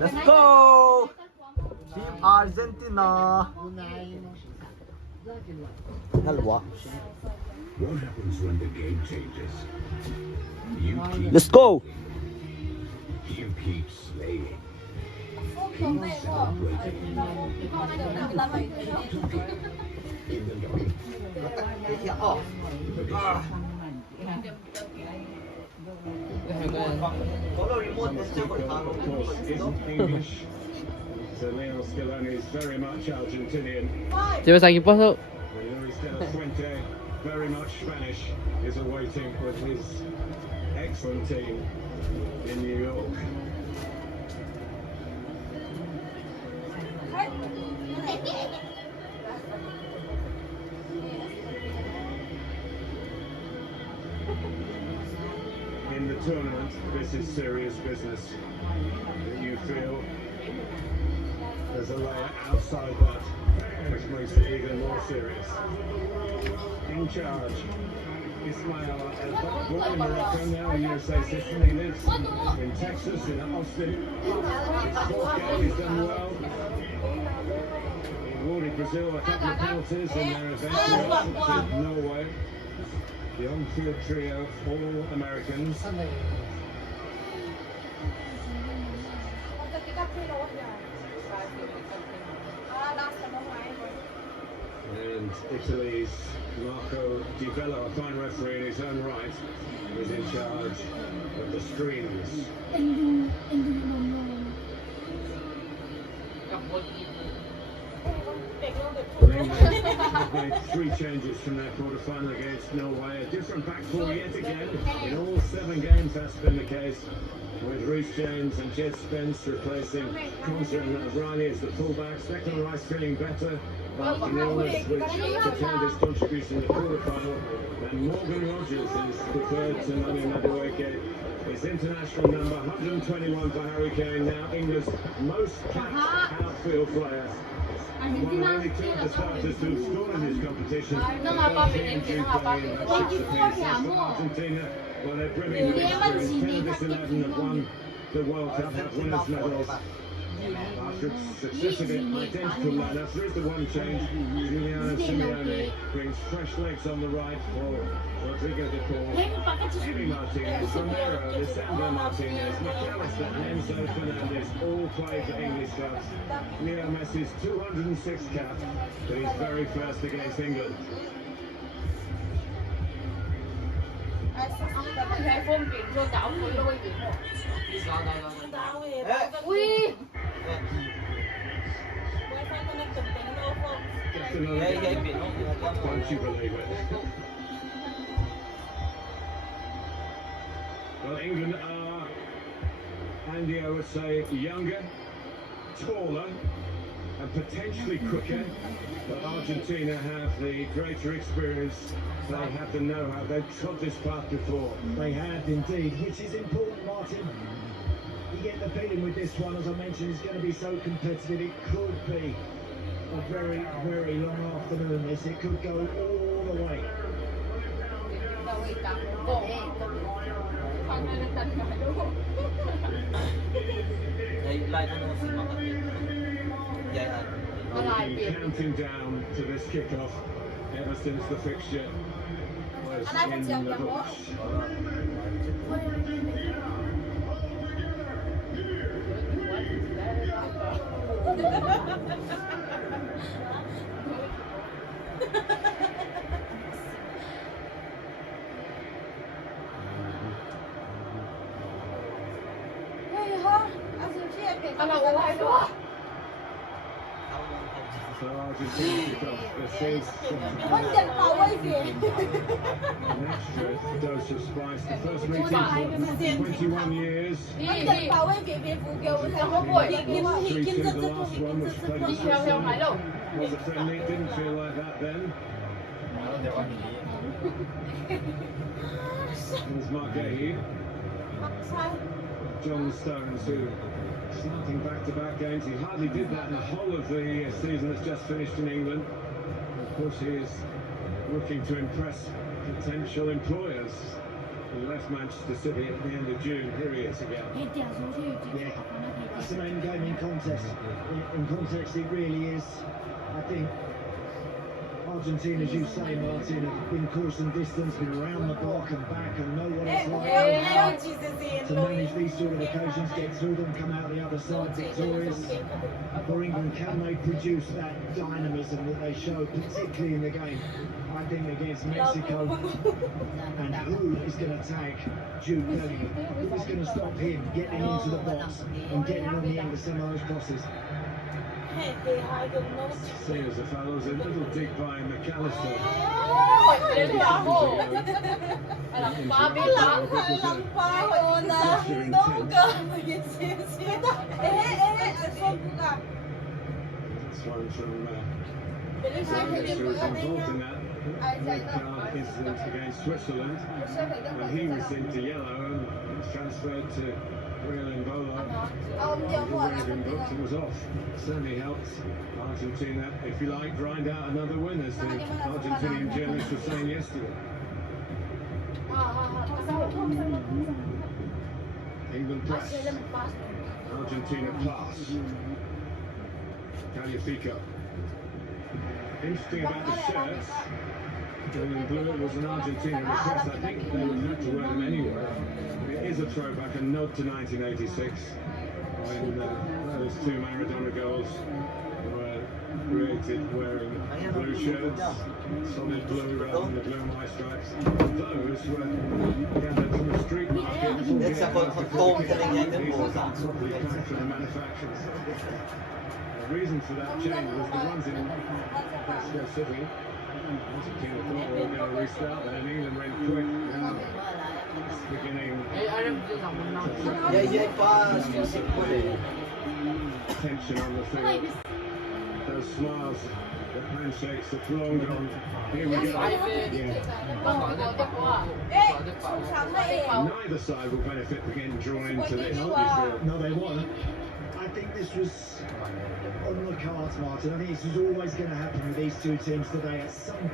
Let's go! Team Argentina! Dalawa. What happens when the game changes? You keep Let's go! You keep slaying. Keep celebrating. In the morning. English. So Leo Scaloni is very much Argentinian. Luis de la Fuente, very much Spanish, is awaiting with his excellent team in New York. In the tournament, this is serious business. You feel there's a layer outside that which makes it even more serious. In charge, S.Ngaihte, born in Morocco, now in USA citizen. He lives in Texas, in Austin. His fourth game, he's done well. He awarded Brazil a couple of penalties in their eventual loss to Norway. The on-field trio, all Americans. And Italy's Marco Di Bello, a fine referee in his own right, was in charge of the screens. They've made 3 changes from their quarter-final against Norway. A different back four yet again. In all 7 games that's been the case, with Reece James and Jed Spence replacing Konsa and Riley as the fullbacks. Declan Rice feeling better after an illness which curtailed his contribution in the quarter-final. And Morgan Rogers is preferred to Nani Madueke. His international number, 121 for Harry Kane, now England's most capped outfield player. One of only 2 of the starters who've scored in this competition. Argentina, well, they're brimming with experience. 10 of this 11 have won the World Cup, have winners' medals. After successive identical lineups, there is the one change. Giuliano Simeone brings fresh legs on the right for Rodrigo de Paul. Emi Martinez, Romero, Lisandro Martinez, McAllister, and Enzo Fernandez all play for English clubs. Leo Messi's 206 cap, but he's very first against England. Don't you believe it? Well, England are, Andy, I would say, younger, taller, and potentially quicker. But Argentina have the greater experience. They have the know-how. They've trod this path before. They have indeed, which is important, Martin. You get the feeling with this one, as I mentioned, it's going to be so competitive. It could be a very, very long afternoon. This, it could go all the way. Counting down to this kickoff ever since the fixture was in the books. So Argentina kick off this is an extra dose of spice. The first meeting for 21 years. 3-2 the last one, which played for Switzerland. Was a friendly, it didn't feel like that then. There's Ngaihte. John Stones, who starting back-to-back games. He hardly did that in the whole of the season that's just finished in England. Of course, he is looking to impress potential employers. and left Manchester City at the end of June. Here he is again. Yeah, that's an end game in context. In context, it really is. I think Argentina, as you say, Martin, have been coursing distance, been around the block and back, and know what it's like to manage these sort of occasions, get through them, come out the other side victorious. For England, can they produce that dynamism that they showed, particularly in the game, I think, against Mexico? And who is going to tag Jude Bellingham? Who is going to stop him getting into the box and getting on the end of some of those crosses? See as a foul, was a little dig by McAllister. This one from who was involved in that red card incident against Switzerland, and he was into yellow and transferred to Real Embolo. He'd already been booked and was off. Certainly helped Argentina, if you like, grind out another win, as the Argentinian journalists were saying yesterday. England press. Argentina pass. Califico. Interesting about the shirts. Green and blue, it was an Argentina request. I think they would have to wear them anyway. It is a throwback, a nod to 1986, when those two Maradona goals were created wearing blue shirts, solid blue rather than the blue and white stripes. Those were gathered from the street market. It's a home thing and then goes on. Properly packed from the manufacturers. The reason for that change was the ones in Mexico City. Argentina thought we were going to restart, and England went quick. Beginning tension on the field. Those smiles, the handshakes, the flow gone. Here we go. Neither side will benefit from getting drawn into this. No, they won't. I think this was on the cards, Martin. I think this was always going to happen with these two teams today. At some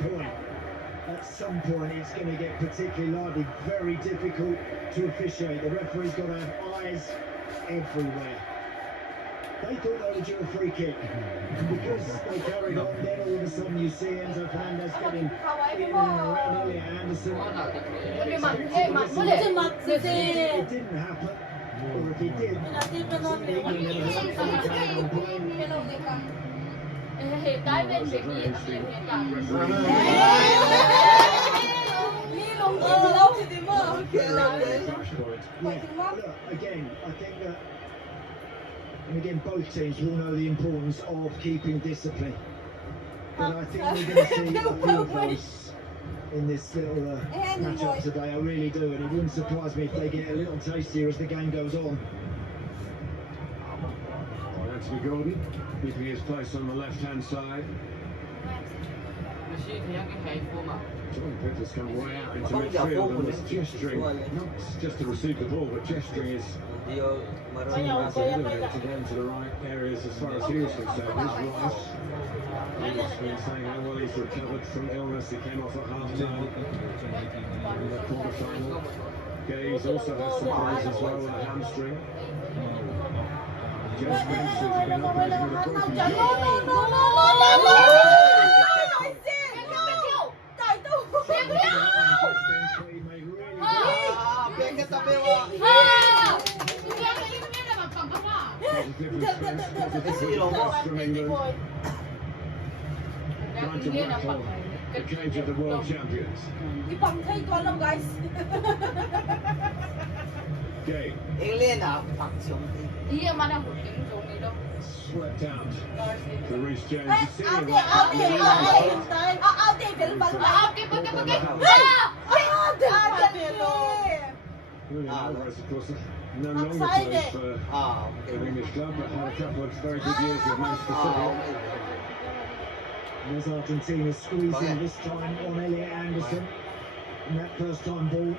point, it's going to get particularly lively, very difficult to officiate. The referee's got to have eyes everywhere. They thought they were due a free kick, and because they carried on, then all of a sudden you see Enzo Fernandez getting in and around Elliot Anderson. It didn't happen. Or if he did, again, I think that, and again, both teams will know the importance of keeping discipline. But I think we're going to see a few of those in this little match-up today. I really do, and it wouldn't surprise me if they get a little tastier as the game goes on. Anthony Gordon keeping his place on the left-hand side. Jordan Pickford's come way out into midfield and was gesturing, not just to receive the ball, but gesturing his teammates a little bit to get into the right areas as far as he was concerned. His Rice, he's been saying how well he's recovered from illness. He came off at half-time in the quarter-final. Gaze also has some problems as well with a hamstring. Just mentioned he's been operated with a broken trying to rattle the cage of the world champions. Gay. Swept out to Reece James. You see him Julian Alvarez, of course, no longer plays for an English club, but had a couple of very good years with Manchester City. There's Argentina squeezing this time on Elliot Anderson. And that first time ball,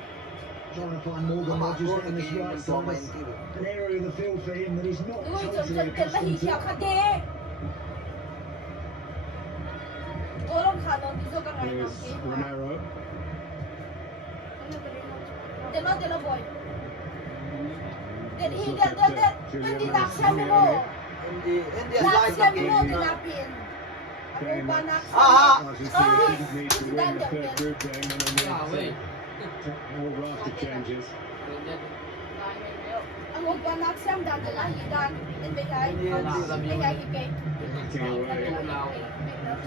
trying to find Morgan Rogers on this right side. An area of the field for him that he's not totally accustomed to. Here's Romero. Dela boy. Then he that he naksa mo. India Naksa side mo game. dinapin. Ako ba naksa? Argentina didn't need to win the third group game and then all raft of changes. Ako ba naksa dadala hidan. Then bigay higay. Batting away.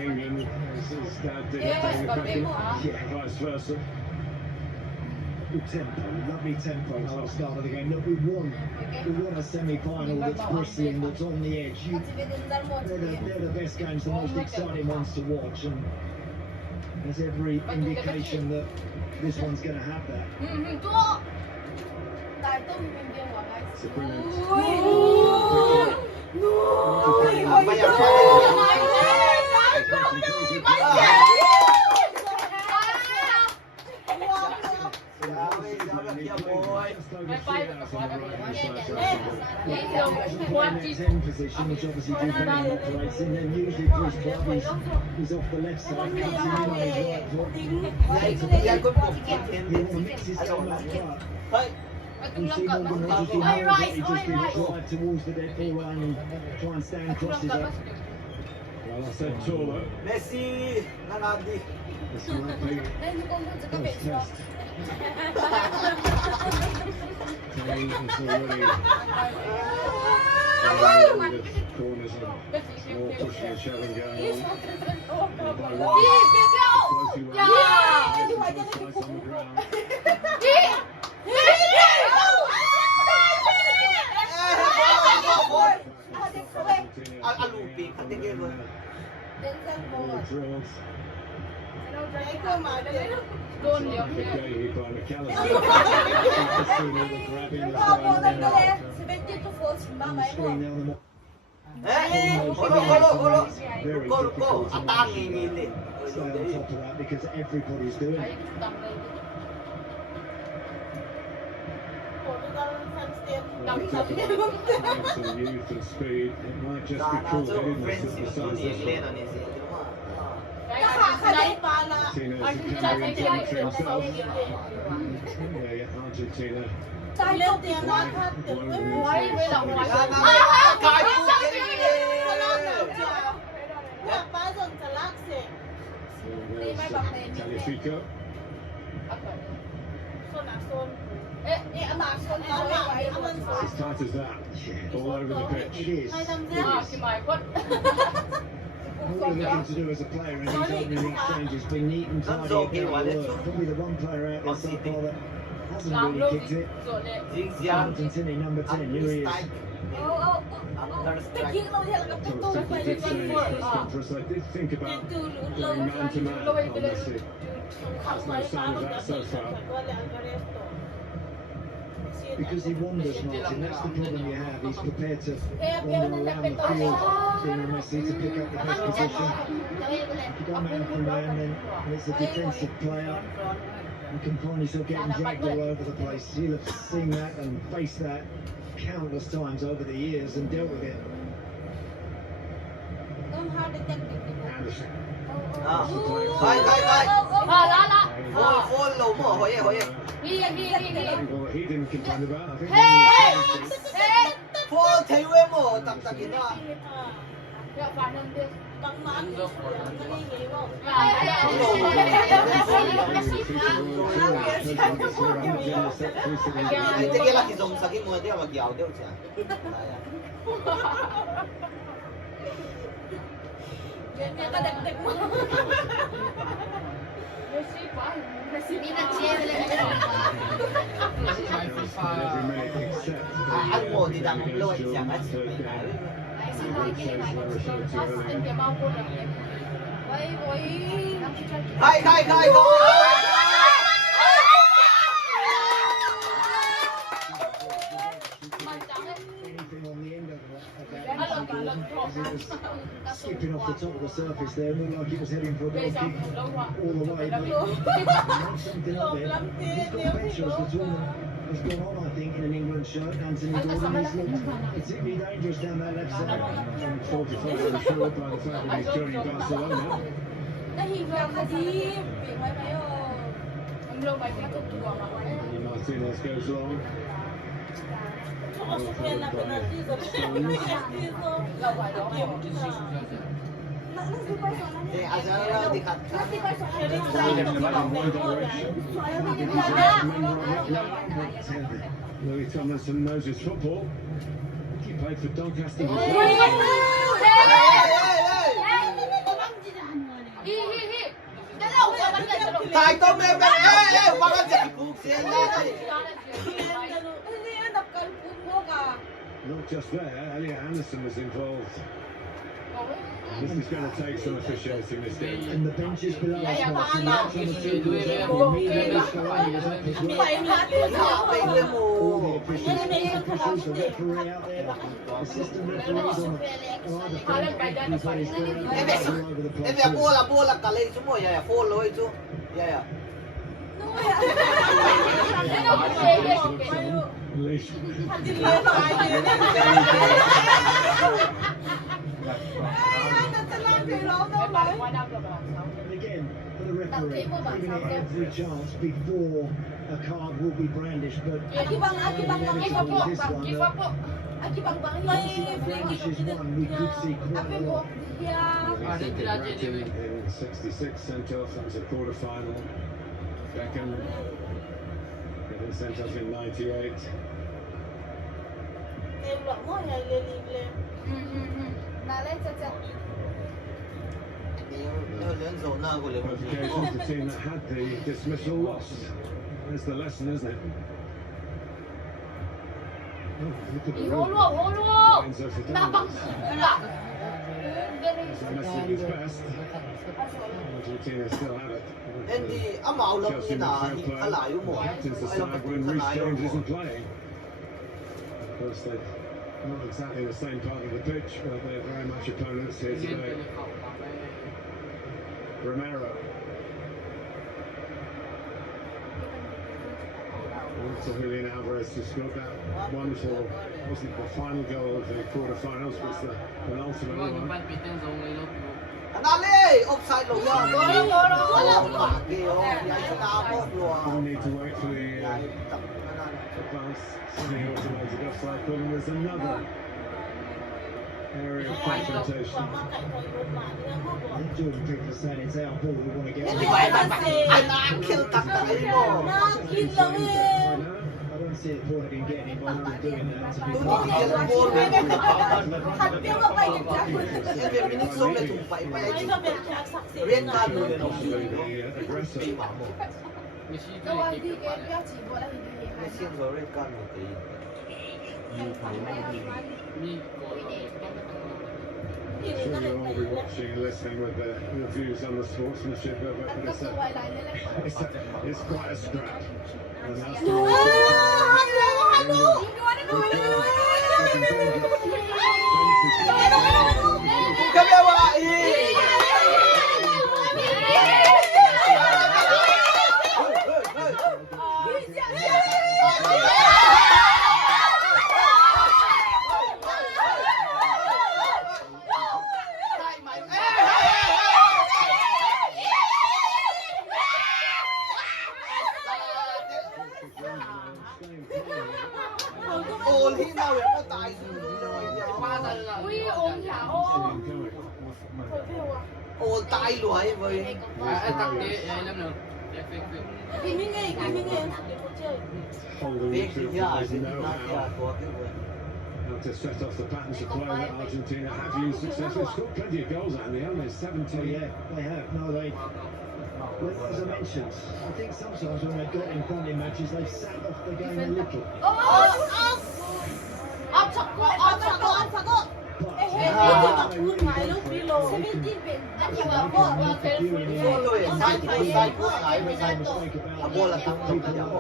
England is now dictating vice versa. Good tempo, lovely tempo at the start of the game. Look, we won a semi-final that's bristling, that's on the edge. They're the best games, the most exciting ones to watch, and there's every indication that this one's going to have that. It's a brilliant. Position, which obviously Dugan operates in, then usually Bruce Bobby's is off the left side, cuts him in on his right foot. He wants to mix his game up front. You see Morgan Rogers do more of what he just did, drive towards the dead ball line and try and stand crosses up. Well, I said taller. Messi, Nanadi. It's likely first test. Kane is already in the corners and more pushing and shoving going on. By one, closely round, nice on the ground. Drills. Doon Like yun. a day by McAllister. Ruko, atangin ini. Stay on top of that because everybody's doing it. Some youth and speed. It might just be cool headedness that decides this one. Martinez can reach himself. Argentina. Talifico. As tight as that, all over the pitch. It is. All you're looking to do as a player in these opening exchanges, be neat and tidy about the work. Probably the one player out there so far that hasn't really kicked it. Argentina, number 10, here he is. I did think about going man to man on Messi. There's no sign of that so far. Because he wanders, Martin, that's the problem you have. He's prepared to wander around the field, Lionel Messi, to pick up the best position. If you go man for man, then it's a defensive player. You can find yourself getting dragged all over the place. You'll have seen that and faced that countless times over the years and dealt with it. Anderson. Follow mo, hoye. He didn't complain about. I think Fall tayo mo, tak-takin na. Hindi kaya laki dong sakit mo dia mag-yaw dia siya. Kadagdag mo. every minute except Ang mo, di na mong load siya kasi. Hi! Anything on the end of that skipping off the top of the surface there, looked like it was heading for a goal kick all the way, but something up there. He's got potential as the tournament has gone on, I think, in an England shirt. Anthony Gordon has looked particularly dangerous down that left side. I'm fortified and assured by the fact that he's joining Barcelona. Nahihiram na di. You might Martinez goes long. Louis Tomlinson knows his football. He played for Doncaster before. Tại tôm em đây, ê, qua cái chạy cuộc xe đây. Not just there, Elliot Anderson was involved. This is going to take some officiating this game. And the benches below us, Martin, that's on the field. Immediately Scolari is up as well. All the officials, the referee out there, assistant referees on the either flank, everybody's going all over the place. Em về bola cả lên xuống rồi, ya, phô lôi xuống. Ya. And again, for the referee, giving it every chance before a card will be brandished, but inevitable this one, Marsh is one we could see quite a lot. In 66 sent off, that was a quarter final. Beckham getting sent off in 98. Both occasions the team that had the dismissal lost. There's the lesson, isn't it? Oh, look at the road. Lines over the downwards. As Messi at his best. Argentina still have it. Chelsea midfield player captains the side when Reece James isn't playing. Of course, they're not exactly the same part of the pitch, but they're very much opponents here today. Romero. To Julian Alvarez to score that wonderful, wasn't the final goal of the quarterfinals, was the penultimate one. Offside lộn nhau. Didn't need to wait for the advanced semi-automated offside call, and there's another area of confrontation. I think Jordan Pickford saying it's our ball, we want to get it. I don't see the point in getting involved in doing that. To be I'm sure you'll all be watching and listening with the views on the sportsmanship of it, but it's quite a scrap. And that's ồn khi nào để nó tài ồn tài luôn với to set off the patterns of play that Argentina have used successfully. Scored plenty of goals, and they only 17. Oh yeah, they have. No, they. Well, as I mentioned, I think sometimes when they've got in front in matches, they've sat off the game a little.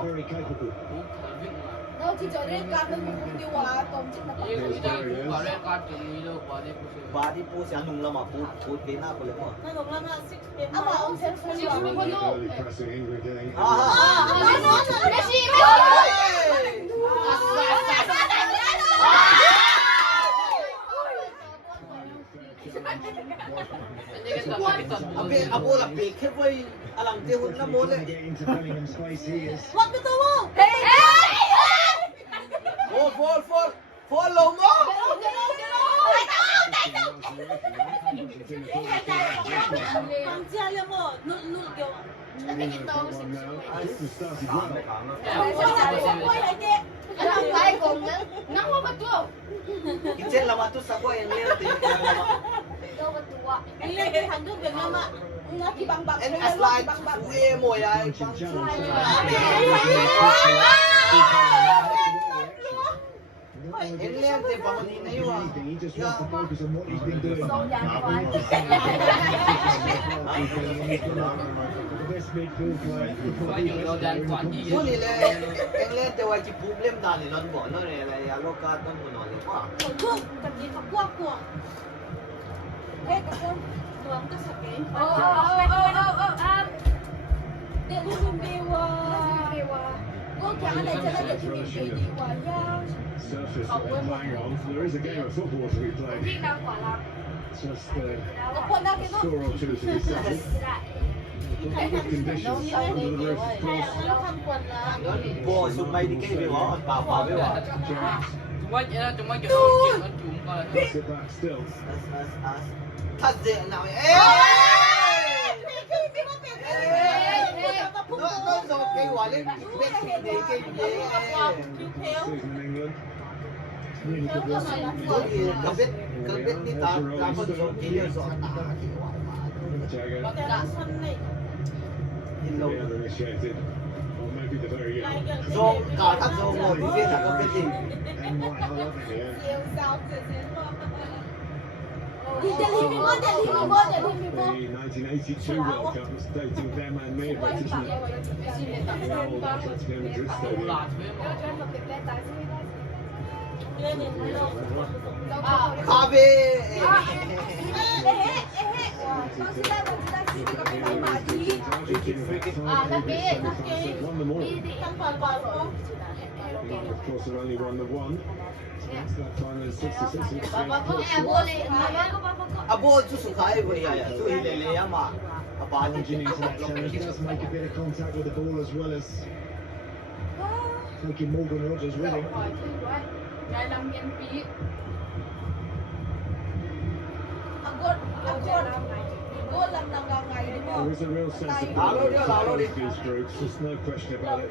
Very capable. Bà đi pu sẽ nung lắm mà pu cái nào cũng được mà. Pressing England getting. Abo là bể khép với alang tiêu hôn năm môn đấy. Get into Bellingham's space, he is. What the That one now. Britain started well. Alam tayo kung nang mabato. Kitchen lama tu sako yang lihat tu. Ito batua. Ilagay hanggang ganama. Nakibang-bang. And as like uye mo ya. England te pamani na yun. He just wants to focus on what he's been doing. The best midfield player. So nila England te wajib problem na nila mo no nila ya lokat no mo no pa. Tadi kapwa-kwa. Kapwa. Tuang ka sa kay. Surface that they're playing on. There is a game of football to be played. Just a score or two to be settled. Good conditions under the roof, of course. Bo sumay di kay biwa at papa biwa. Sit back still. Touch it now. No, no, okay. Wallet. Season in England. Really good run. Kabit ni tapos so kaya so Jagger. The uninitiated. Or maybe the very young. so katat so mo di sa kabit ni. And White, I love it here. The 1982 World Cup was dating them and me, but it's not. The old Atletico Madrid stadium. Kabe. Won them all. England, of course, have only won the one. That's that final in 66. Abo tu sukai bo ya so hilele ya ma. Launching into that challenge, does make a bit of contact with the ball as well as taking Morgan Rogers with him. There is a real sense of balance in these groups, there's no question about it.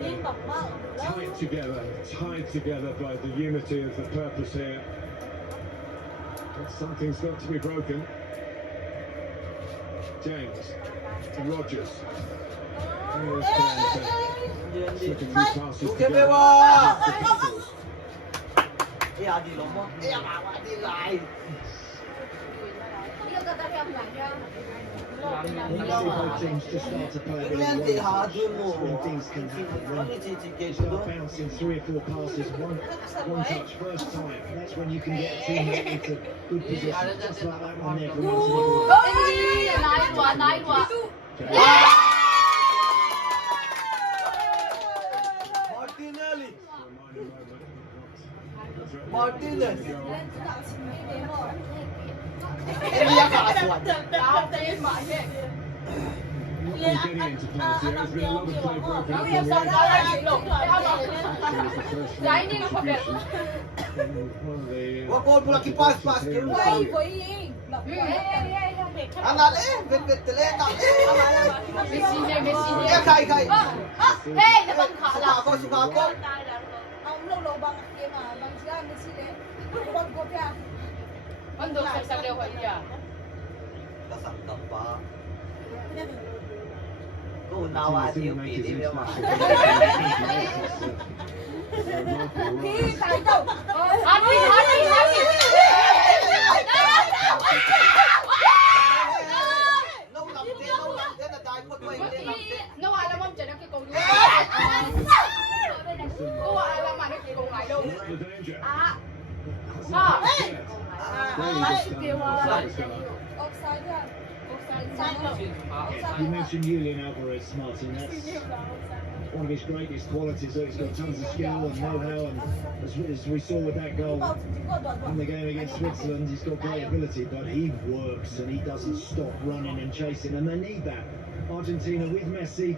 Tied together by the unity of the purpose here. But something's got to be broken. James, Rogers. Here's James, flicking these passes together. Adi lomo. Adi lai. Both teams just start to play very well. When things can happen. Start bouncing 3 or 4 passes, one touch first time. That's when you can get a teammate into good position. Just like that one there from Martinelli. Martinez. Dia kaaswan. Getting into penalty area, there's been a lot of play broken up. Wag pula kipas ke. Anale, bet tele na. Ya kai. Suka ako. Kasangkap pa. Unawa di upili dia mah. The danger. You mentioned Julian Alvarez, Martin. That's one of his greatest qualities. That he's got tons of skill and know-how, and as we saw with that goal in the game against Switzerland, he's got great ability, but he works and he doesn't stop running and chasing, and they need that. Argentina with Messi,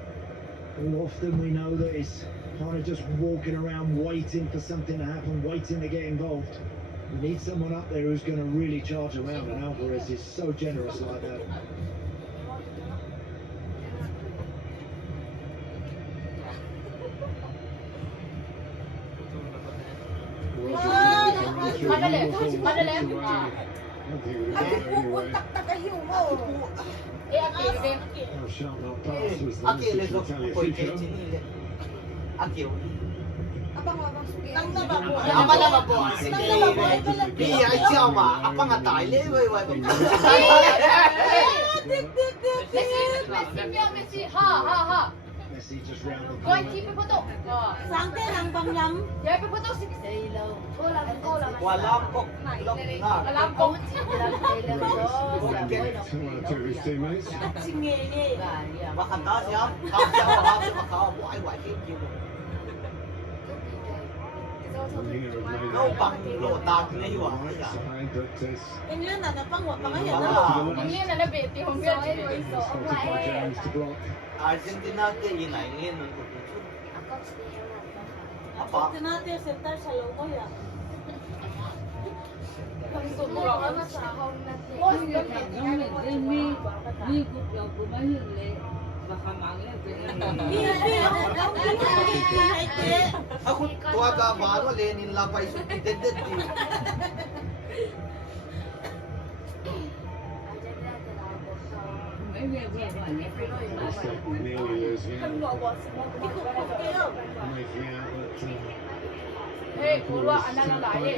who often we know that is kind of just walking around waiting for something to happen, waiting to get involved. We need someone up there who's going to really charge around, and Alvarez is so generous like that. Madali. Madali. I think it Ang was anyway. pupuntak tagayo mo. How sharp that pass was the Aki, message let's go. to Italia Koy, future. Aki, Abang sugi. Nang nababuan. apa nama bos? Nang nababuan ka lang. Iya, siapa? Apa nggak tahu? Woi, woi. Messi. Ha. Messi just round the Kau corner. cipi foto. Sangte lang bang lam? Cipi foto sih. Walang kok. Alam ko. To one or two of his teammates. Si Ngaihte. Baka taas ya. Taas ya. Baka buhay, buhay. And here have made Kau bang lo tag na yun. right side, but Inyo na napangwa pa ngayon. Wala. Hindi na nabiti. Huwag spotted by Jones to block. Argentina ke inaingin. Apa? Tinatay center sa logo ya. Ako tuwa ka baro Lenin lapay sa dedet. Nearly losing out. Making out that Eh, puro anak ng lahi.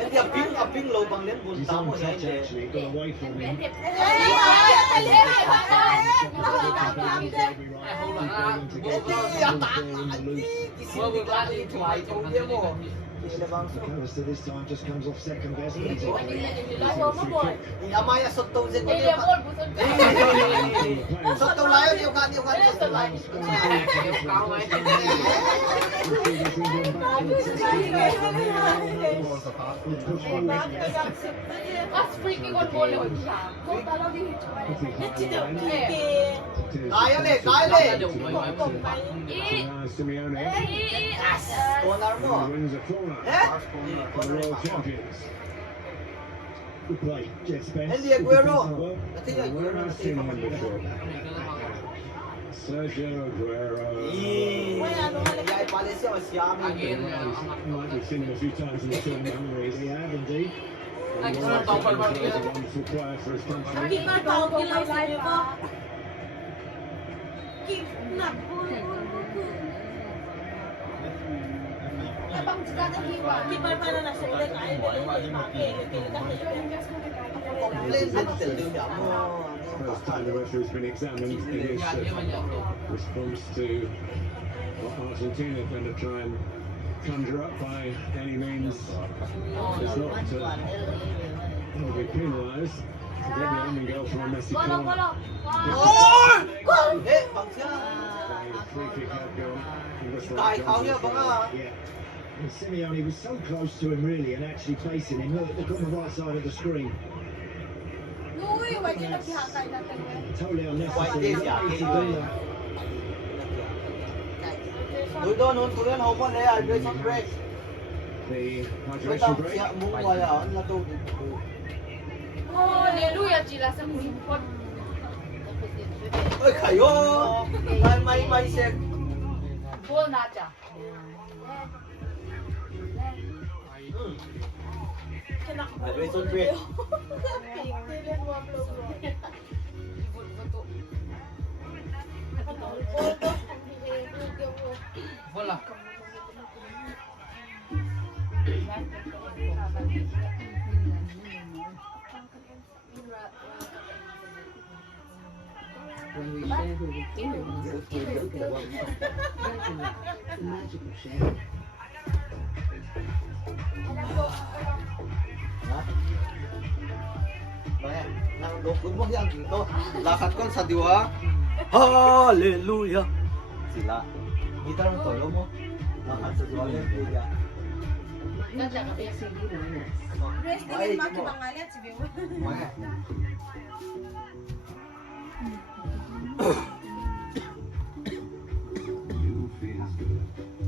Hindi aping lo bang len He's bunta on mo ya touch actually, got away from him. McAllister this time just comes off second best. But he's off. Amaya soto zen ko Iya, niya. bol, buton. Soto layo yung kan soto layo. As freaking on bol yun siya. Kaya le, kaya le. Simeone Corner mo. wins a corner Eh? for the World Champions. Good play, Jet Spence. Hindi Aguero. Well, Kasi Aguero Where na has seen siya him before? Sergio Aguero. Iya, pala siya Siami. Might have seen him a few times in the film memories. we have indeed. He's a wonderful player for his country. Kipa tao kilaw sa iyo ko. Kip na. Abang juga hiwa. Kipa pa na nasulit ay dili maki. Complain din niya mo. First time the referee's been examined in his response to what Argentina are going to try and conjure up by any means. It's not will be penalised to get the own goal from a Messi corner. Eh, bang siya. A free kick out goal. Kahit kau niya baka. Yeah. And Simeone was so close to him really and actually facing him. Look on the right side of the screen. Uy, wag yung naghihakay natin. Totally Quite unnecessary. this, yeah. Why did he do that? Doon nun, tuloy na ako le, hydration break. The hydration Without break. siya mo wala, ang natulog. Oh, hallelujah, sila sa muhimpot. Oy, kayo! May sek. Bol na siya. Hydration break. Bola. When we share who we're feeling, we'll feel good. The magical share. Ha? Bakit? Nang mo yan dito. Lakad ko sa diwa. Hallelujah! Sila. Kita ng tolo mo. Lakad sa diwa. Hallelujah. Nandiyan ka kaya. Sige na. Resting Ay, in Maki mo. Bangalan, si Biwa. Bakit?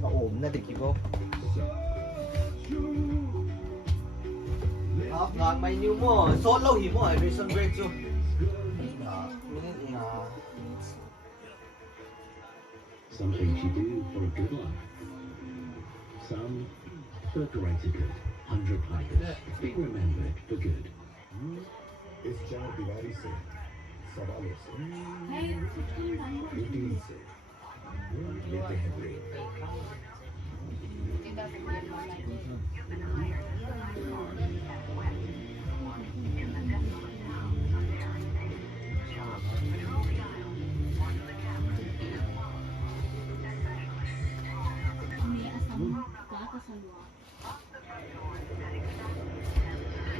Paom na, di ko. May new mo. Solo himo, hydration break so. Some things you do for a good life. Some The greater good. 100 players. Be remembered for good. S.Ngaihte, Savalos, Udinese, Legendary.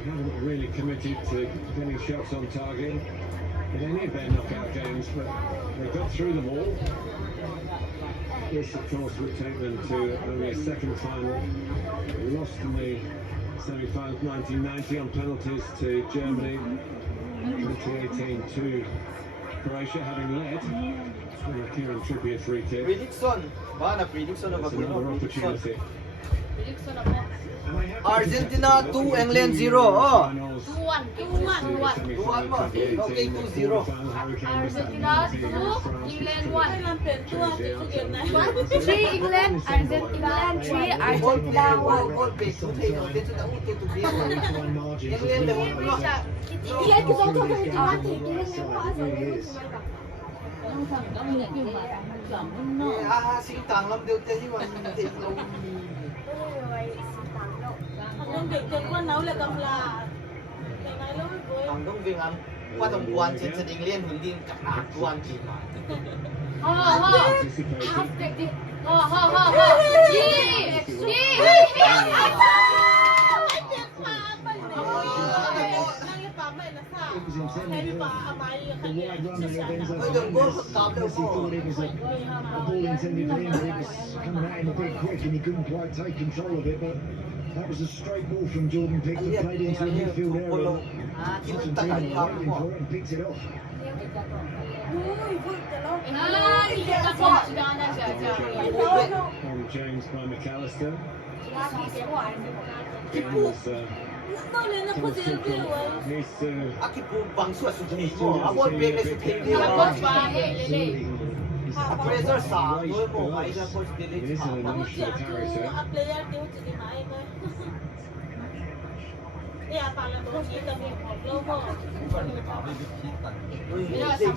They haven't really committed to getting shots on target in any of their knockout games, but they got through them all. This, of course, would take them to only a second final. They lost in the semi-finals 1990 on penalties to Germany, 2018 to Croatia, having led with a Kieran Trippier free kick. Prediction. Bana prediction na That's magkuno. another Prediction. opportunity. Prediction ako. And they have Argentina contested 2, the England 0. finals. 2-1. See 2-1. the semi-final 2018, Okay, 2-0. quarterfinal, Harry Kane was back in Argentina 19 2, France, England which 1. ให้มันเป็นตัวที่ทุกเกมนะ 3 England, Argentina 3, Argentina 1. All base to take on this na uti to be. Fine margin for England the level winner. block. Iya kita tu kan kita mati kita Right yang side, kuasa it really is. Sing tang lam deu te hi wan te lo. ทำเด็กเด็กว่าเนาเลยกำลาแต่ไหนแล้วไม่ป่วย Ang dong ding am. Qua tong quan chen sa ding lien hun ding ka na quan chi ma. Ha ha. participating. Half take it. Ha ha ha ha. Yi. นั่งยังป่าไม่นะค่ะ It was แค่ intended พี่ป่า for เอาไม้ the wide run that Lorenzo Oi, don't go stop the Messi ball. thought it was a ball intended for him, but it was coming at him a bit quick and he couldn't quite take control of it. But that was a straight ball from Jordan Pickford, played into a midfield area. Argentina were waiting for it and picked it off. อุ้ยพูดแต่เรา Ah, ni kita pun sudah ada saja. On James by McAllister. เสียหวาน James ต้องเล่นนะพูดเสียงพี่รวย needs to Akit po bang suat su ti mo. Abot break na su ti mo. Tapos bahe, lele. Pressure sa do mo mai na coach it delete is sa. an เอาเสีย emotional งคือ character. อัพเลเยอร์ที่จะดีไหมก็เนี่ยป่าแล้วตัวนี้จะมีของโลโก้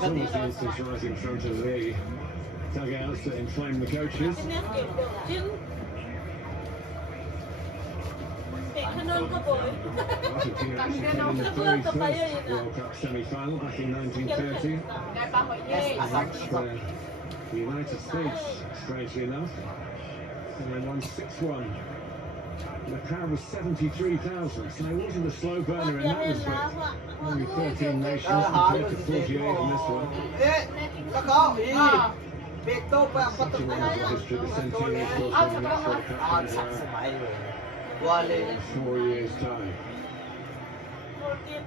Some instances right in front of the dugouts that inflame the coaches. ที่เนี่ยเก็บเดี๋ยวจิ้มเอกขนนก็บ่อย Argentina actually came in the very first World Cup semi-final back in 1930. ได้ปลาหอยเย่ Against the United States, strangely enough. And they won 6-1. The crowd was 73,000, so it wasn't a slow ว่า burner in อย่า that เล่นนะ respect. ว่า Only 13 nations compared to 48 in this one. Eh, kakao. Break to pa Such a patok na wonderful history of the centenary, of course, in the next World Cup Ah, in sak sa mai. Wale. 4 years' time. โปรตีน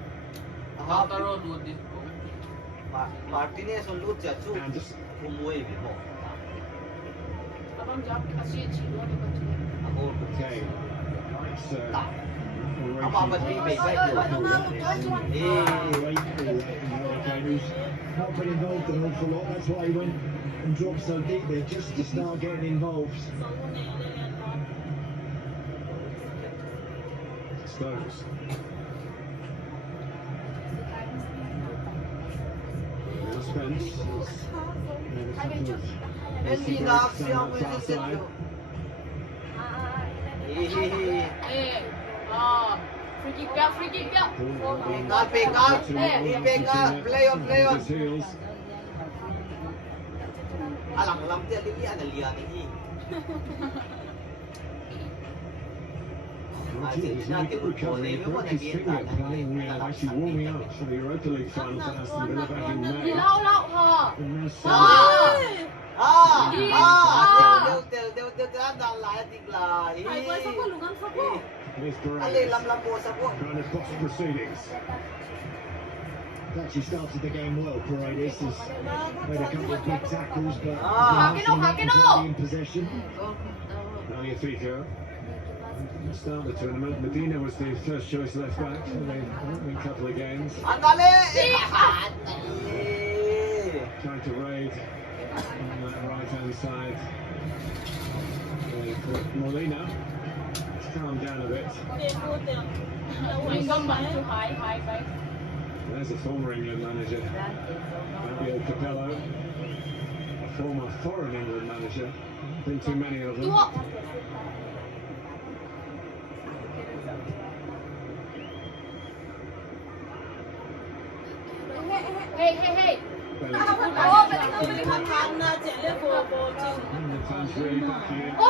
Martinez on lut ja chu. And Kumui bi mo. abang jawab kasih cilo ni baju. Ako. okay, it's Apa ba di be sai ko. Eh. Great ball in Hurricane, who's not been involved an awful lot. That's why he went and dropped so deep there, just to start getting involved. สองคนเนี่ยเล่นก่อน Spurs. Now Spence has made a couple of Hindi na aksyon mo sa sentro. Eh. Eh, free kick dia, free kick dia. Play on. His heels. Alang lam dia dili ana liya ni. Argentina is making good recovery. He broke his finger playing, actually warming up for the Europa League final for Aston Villa back in May. Hilau ha. And now เฮ้ย Del dan lai tik lai. ใครไว้สักคนหรืองั้นสักคน Here's Ale Perez lam po sa po. trying to box proceedings. Actually started the game well, Paredes. Has made a couple of big tackles, but Hakino. in possession. Magnifico. Start the tournament. Medina was the first choice left back for the opening couple of games. Andale. Trying to raid on that right hand side. Molina calmed down a bit. เด็กพูดเดี๋ยวเราไว้ Mình ก็ không ไหม bắn cho phải phải. There's a former England manager, Fabio Capello, a former foreign England manager. Been too many of them. Hey, hey, hey. Bellingham. ทำนะเจ๋งเลยโบโบจริง And the fans really backing it. Ôi,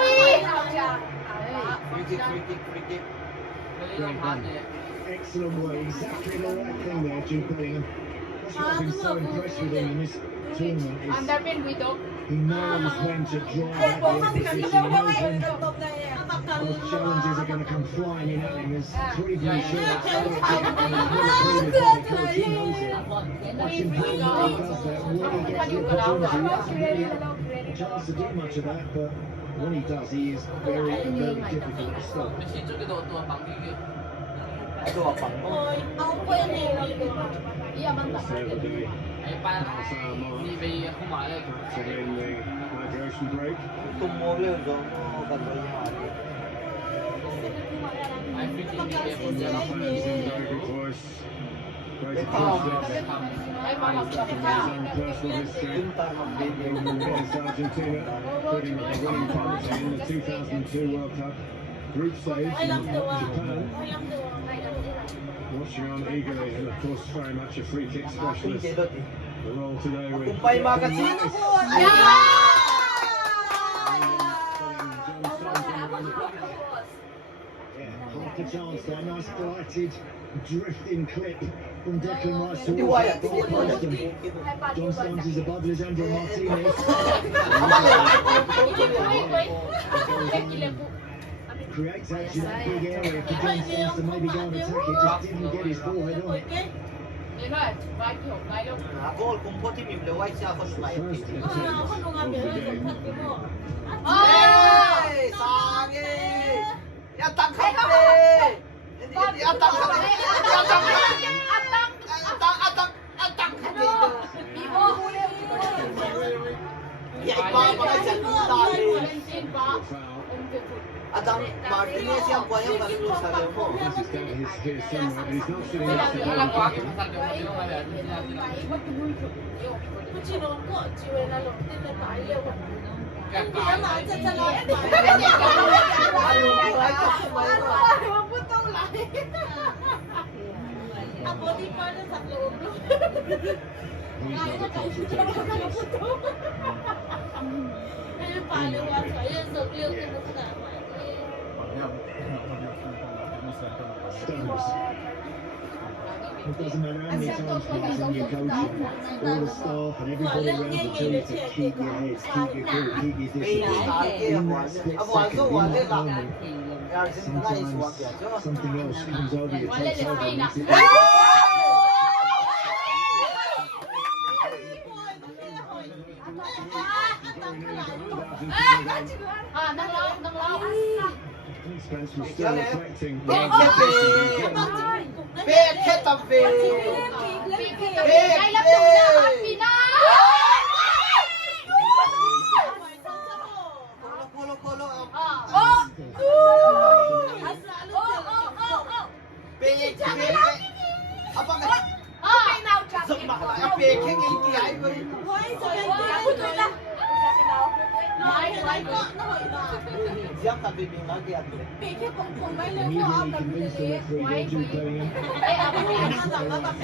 Free kick, free kick, free kick. Excellent work, exactly the right thing there, Jude Bellingham. That's what I've been so impressed with him in this tournament. I'm Is David Widow. he knows when to drive at the opposition. He knows when those challenges are going to come flying in at him. There's three blue shirts. He knows it. It's important that he does that when he gets the opportunity. He hasn't really had a chance to do much of that, but when he does, he is very, very difficult to stop. ตัวฝั่ง โอ้ยเอาไปเองเลย Iya, mantap. Serve the day. Half-hour mark. Factored in the hydration break. ตุ้มโมเร็วจังกันเลยฮะ Fans in very good voice. Great appreciation. His own personal history ขึ้นตามกับเบนเอง against Argentina, including a winning penalty in the 2002 World Cup group stage ให้ in รับตัว Japan. ให้รับตัว Watching on eagerly, and of course very much a free kick ขึ้น specialist. เจดดิ The role today คุ with ณไปมากระชิน John Stones in the Yeah, half a chance there. Nice flighted, drifting clip from Declan Rice ที่ว่าอยาก towards จะ the เห็น bottom. John Stones is above Lisandro Martinez. Creates actually that big area for John Stones to maybe go and attack it. Just didn't get his forehead โอ้ย on. เก่ง Đi thôi, vai kiểu vai đâu. โกลคุมโคตรที่มีเลยไว้เชื่อคนไหล first เออ attempt คนดูงาน of เดี๋ยว the เลยคน game. พัดกูบอก เฮ้ยสางเอ้อย่าตังคับเลยอย่าตังคับเลยอย่าตังคับเลยตังคับเลย Vivo. ใหญ่มากมาจากนู่นตาเลย Lên ba. The foul. Adam Martinez yang kuahnya baru saja mo. This is down here somewhere, and he's not sitting next to him. ผู้ชิโร่ก็จีเวลาหลงเต้นตายเร็วเดี๋ยวหมาจะร้องตาย Ayo, ayo, ayo. พูดต้องไหลอ่ะบอดี้พาร์ทสักลมลูก He's not a consultation case. ไม่ได้ไปเลยว่าถอยยังเสิร์ฟเรียวขึ้นขนาดไหน Stones. It doesn't matter how many times you and your coaching, all the staff and everybody around you tell you to keep your heads, keep your cool, keep your discipline. In that split second, in that moment, sometimes something else comes over you, takes over, and makes it. À, nâng lâu, nâng lâu. Spence was still reflecting. เบะแค่ตับเบะ Đây là tụi là Argentina. โคโลโคโล Ô. เบะapa kan Cái nào chặt. sebab lah ber ke ngi ai với เฮ้ยจะเป็นตัวผู้ช่วยละ Nói ไม่ nói ก็หน่อยละ siap tapi minat dia tu ปีแค่คงไม่เลยเพราะเอา Immediately แบบ convinced the referee there, Jude Bellingham. Ê, à, cái này.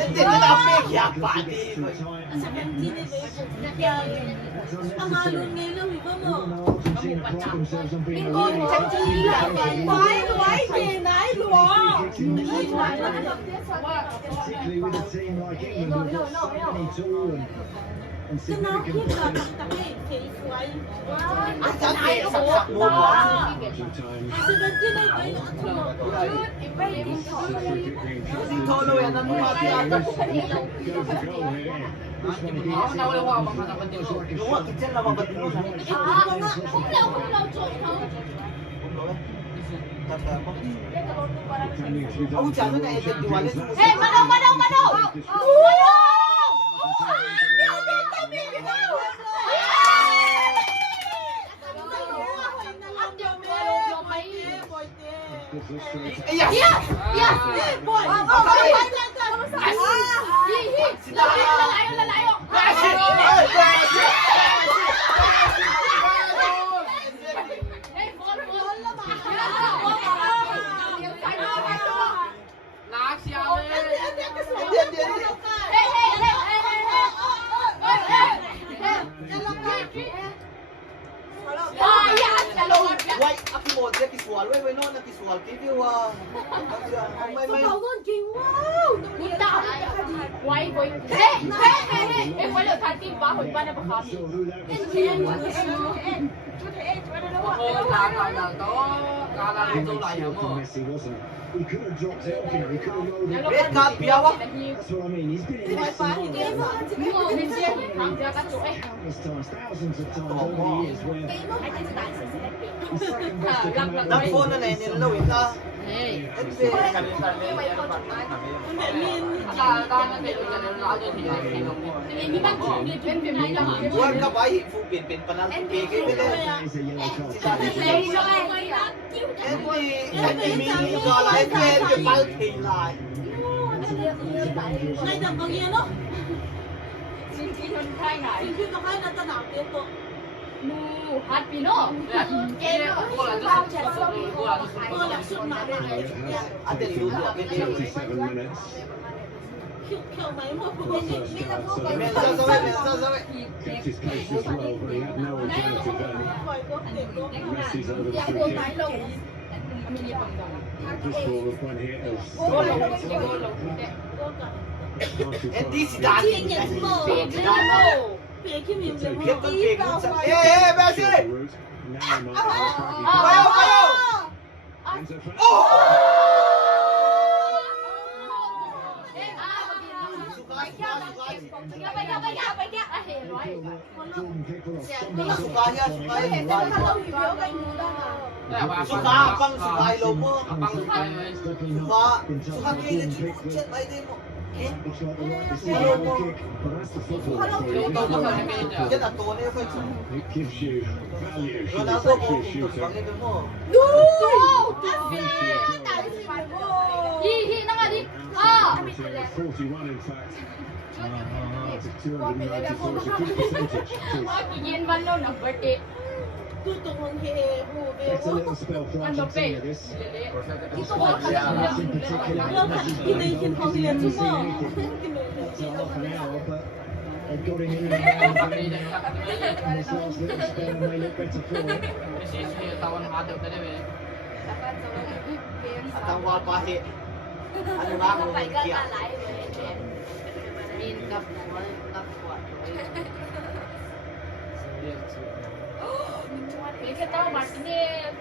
ente nak apa ya pak ni Extra time. จะเป็นที่ในเลยผมยาว That's เอามาลุ้น unnecessary. ไงเรื่องอีกเมื่อ Even though Argentina pride themselves on being a Con really chắc tough chi team, là defensively, phải quái gì nãy luôn kicks in this tournament, particularly with a team like England who've got so many tall and cái nó significant khiếp là players. tập cái kỳ quái Chắc phải sắp sắp luôn mà. Two times. sự kiệnที่ในไปนะทุกคน Free kick being Thì thrown. thôi rồi anh ăn mà thì ăn Goes for goal here. This one here looks like a đúng rồi shot. cái chân là bằng vật luôn này Không lâu trộn không. không rồi thật là không Pretending to be ông done chả for cái the này World thì ngoài Champions. lên Ê, bắt đầu, bắt đầu, bắt đầu. gives us straight. ไอ้ยะ ปล่อยเอาไปละลายออก ไอ้ชิบไอ้บอลละมา 拿下嘞！ เดี๋ยว ไว้อภิโมดเรียกพิสวาลไว้โน่นนะพิสวาลกี่ที่ว่าไม่ เขาโดนกินว้าว Put down. Why boy? Hey, why look at him? Bah, hoy pa na I'm ba not kami? sure who that was. 我拿到，拿到都来了 From 嘛。 Messi, wasn't it? He could have dropped it off, you know, he could have rolled it. เรียกการเปียววะ That's what I mean. He's been in this countless times, thousands of times over the years where the second best to come out น้ำ of โฟนนั่นเองนี่เราเห็นนะเอ็นเซ่ 当那边有人拿着铁皮了嘛。 ว่ากับไว้ฟูเปลี่ยนเป็นปนันเกย์ไม่ได้ is a yellow card. เอ็นนี่มีก็อะไรเกย์จะปั้นทีลาย ในจังกงเงี้ยเนาะ Sin kinon kai ngai. สิ่งที่ต้องให้นักสนามเตรียมตัว Mu hat pino. ตัวหลักสุดหนาเลย อันเดนรู้ตัวเป็นเอง 27 minutes. เขียวไหมพวกคุณ Cross guard เมน so เซอร์เมนเซอร์ kept his pace as well, but he had no alternative then. ปล่อยก็เต็มตัว Messi's over the free kick. This ball was one here. Golo. เอ็นดีสิดาน เพียงเงี้ยสมอง สิดาน เพียงที่มีเรื่อง เพียบต้นเพียงเอ้ยแม่สิ route. Now Mark ไปเอา Enzo Fernandez. โอ้สุกายสุกาย Jordan Pickford off someone's สุ off. กายสุกาย เห็นแต่ถ้าเราอยู่เยอะกันอยู่ได้ สุกาปังสุกายโลโม่ Definitely สุ not กา been สุ touched กา by เกย์ Jordan ที่ Pickford. เช็ดไปได้หมดเอ๊ะ Looks like the right decision to kick, but that's the football for you. เช็ดตัวนี้ค่อยสุด It gives you value. โร Should นัล have โด said โม to a กุตุ shooter. ฟังได้เป็นโม่ ดู Hi nanga di. Average 41 in fact. It's a 294, it's a good percentage. Yen man lo number 8. ดูตรงเฮฮูเบล It's a little spell for Ano pe? Argentina, this. ที่ตัวเขาเ In particular, ริ่มหัดกินในกินของเรียนทุกโมง that's a half an hour, but they got him in and out of the game. And this last little spell may look better for him. Messi sudah tawan ada tadi weh. ทางวาปาเฮอันนั้นมันเกี่ยว Min kap kuat. Kita tahu Martinez.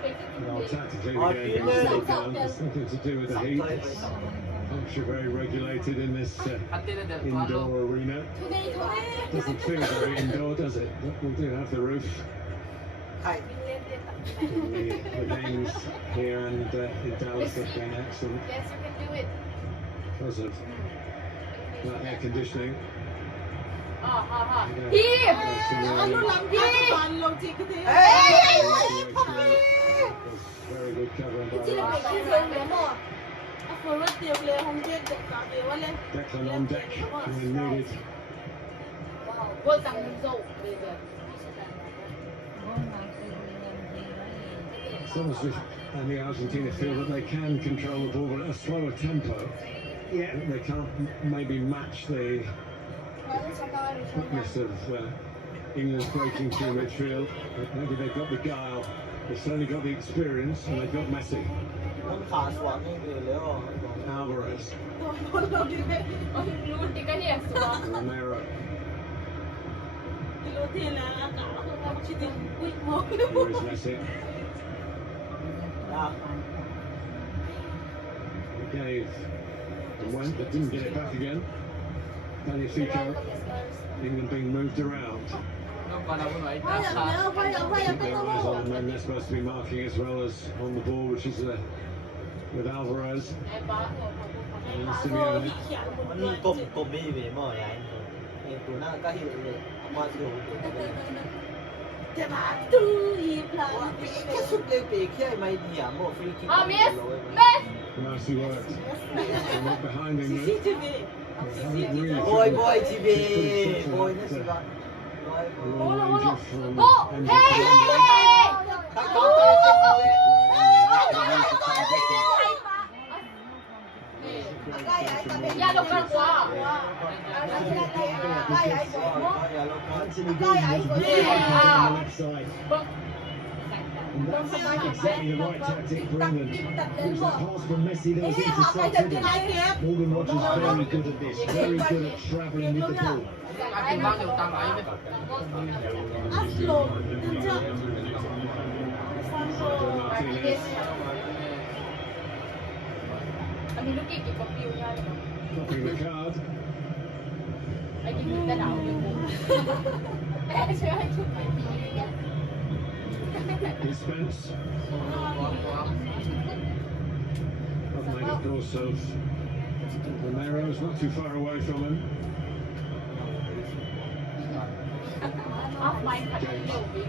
Well, tactically, the game is still down. There's nothing to do with the heat. Actually, very regulated in this Hati ada. indoor arena. Doesn't feel very indoor, does it? But we do have the roof. ใคร The games here and in Dallas have been excellent Yes, you can do it. because of that air conditioning. Ha. Yeah. Hi. อนุรักษ์ที่ตอนลงจีกันที เฮ้ย Very good covering จี by นไป Rice. ที่เรื่องเลยหมดเอาคนว่าเตรียมเลยห้องเด็กเด็กตาเดียวว่าเลย Declan on deck when needed. Gol tang zo. It's almost as if the Argentina feel that they can control the ball, but at a slower tempo. Yeah. They can't maybe match the quickness of England breaking through midfield. But maybe they've got the guile. They've certainly got the experience, and they've got Messi, มันขาสว่างนี่เลยแล้ว Alvarez, คนเราดีเลย Luti ka niya. Romero. ดีโรเทแล้วอากาศเราทำชิดิอุ้ยมอง Here is Messi. นะ He gave and went, but didn't get it back again. Panifico, England being moved around. Pada pun baik. ว่าอย่างแล้วว่าอย่าง Keep เป็น their ตัว eyes on the men they're supposed to be marking as well as on the ball, which is with Alvarez and โอ้ Simeone. ยเขียนหม มั ด น เลย กลมกลมไม่เวมอไงเอ็นตัวหน้าก็เห็นเลยมาดู จะมาดูอีพลา แค่ สุดเลยเปย์แค่ไม่ดีอ่ะโม่ฟรีคิก มิสเมส Nicely worked. And not behind him, though. CCTV Haven't really โบยโบยทีบีโบยนี่สิบ้า long range of from โอ้ end เฮ้ to end. ถ้าเขาตัวจริงเลย อย่าลงกันกว่า Anthony Gordon was very good on the left side. And that's exactly the right tactic for England. It was that pass from Messi that was intercepted. Morgan Rogers very good at this, very good at travelling with the ball. Martinez. อันนี้ลูกกิ๊กกี่กับปิวได้เลย Dropping the card. ไอ้กิ๊กจะหนาวอยู่เชื่อให้ชุดไหนดี Here's Spence. Not made of course of Romero's not too far away from him. ออฟไมค์ขัดเร็ววิ่ง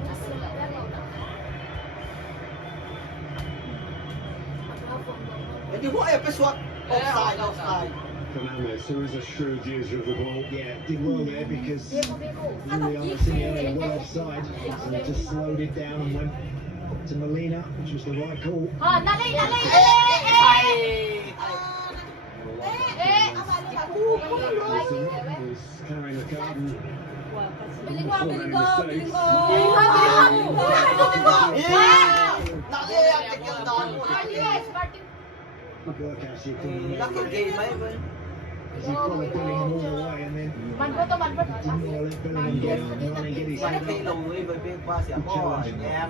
เดี๋ยวพวกเอฟไปสวดออกสายออกสาย Fernandez, who is a shrewd user of the ball. Yeah, did well there because really Argentina well offside. So they just slowed it down and went to Molina, which was the right call. อ๋อนั่นเลยนั่นเลย Wilson is carrying the card and Bilingual, not many mistakes. นั่นเลยอยากจะกินนอน Good work actually from นัก Molina. เกมไหมเว้ย He followed Bellingham all the way and then มันก็ต้องมันก็ didn't want to let Bellingham get out and run and get his ไม่ head ได้ up. ลงเลยไปเป็นว่าเสียพ่อแง้ม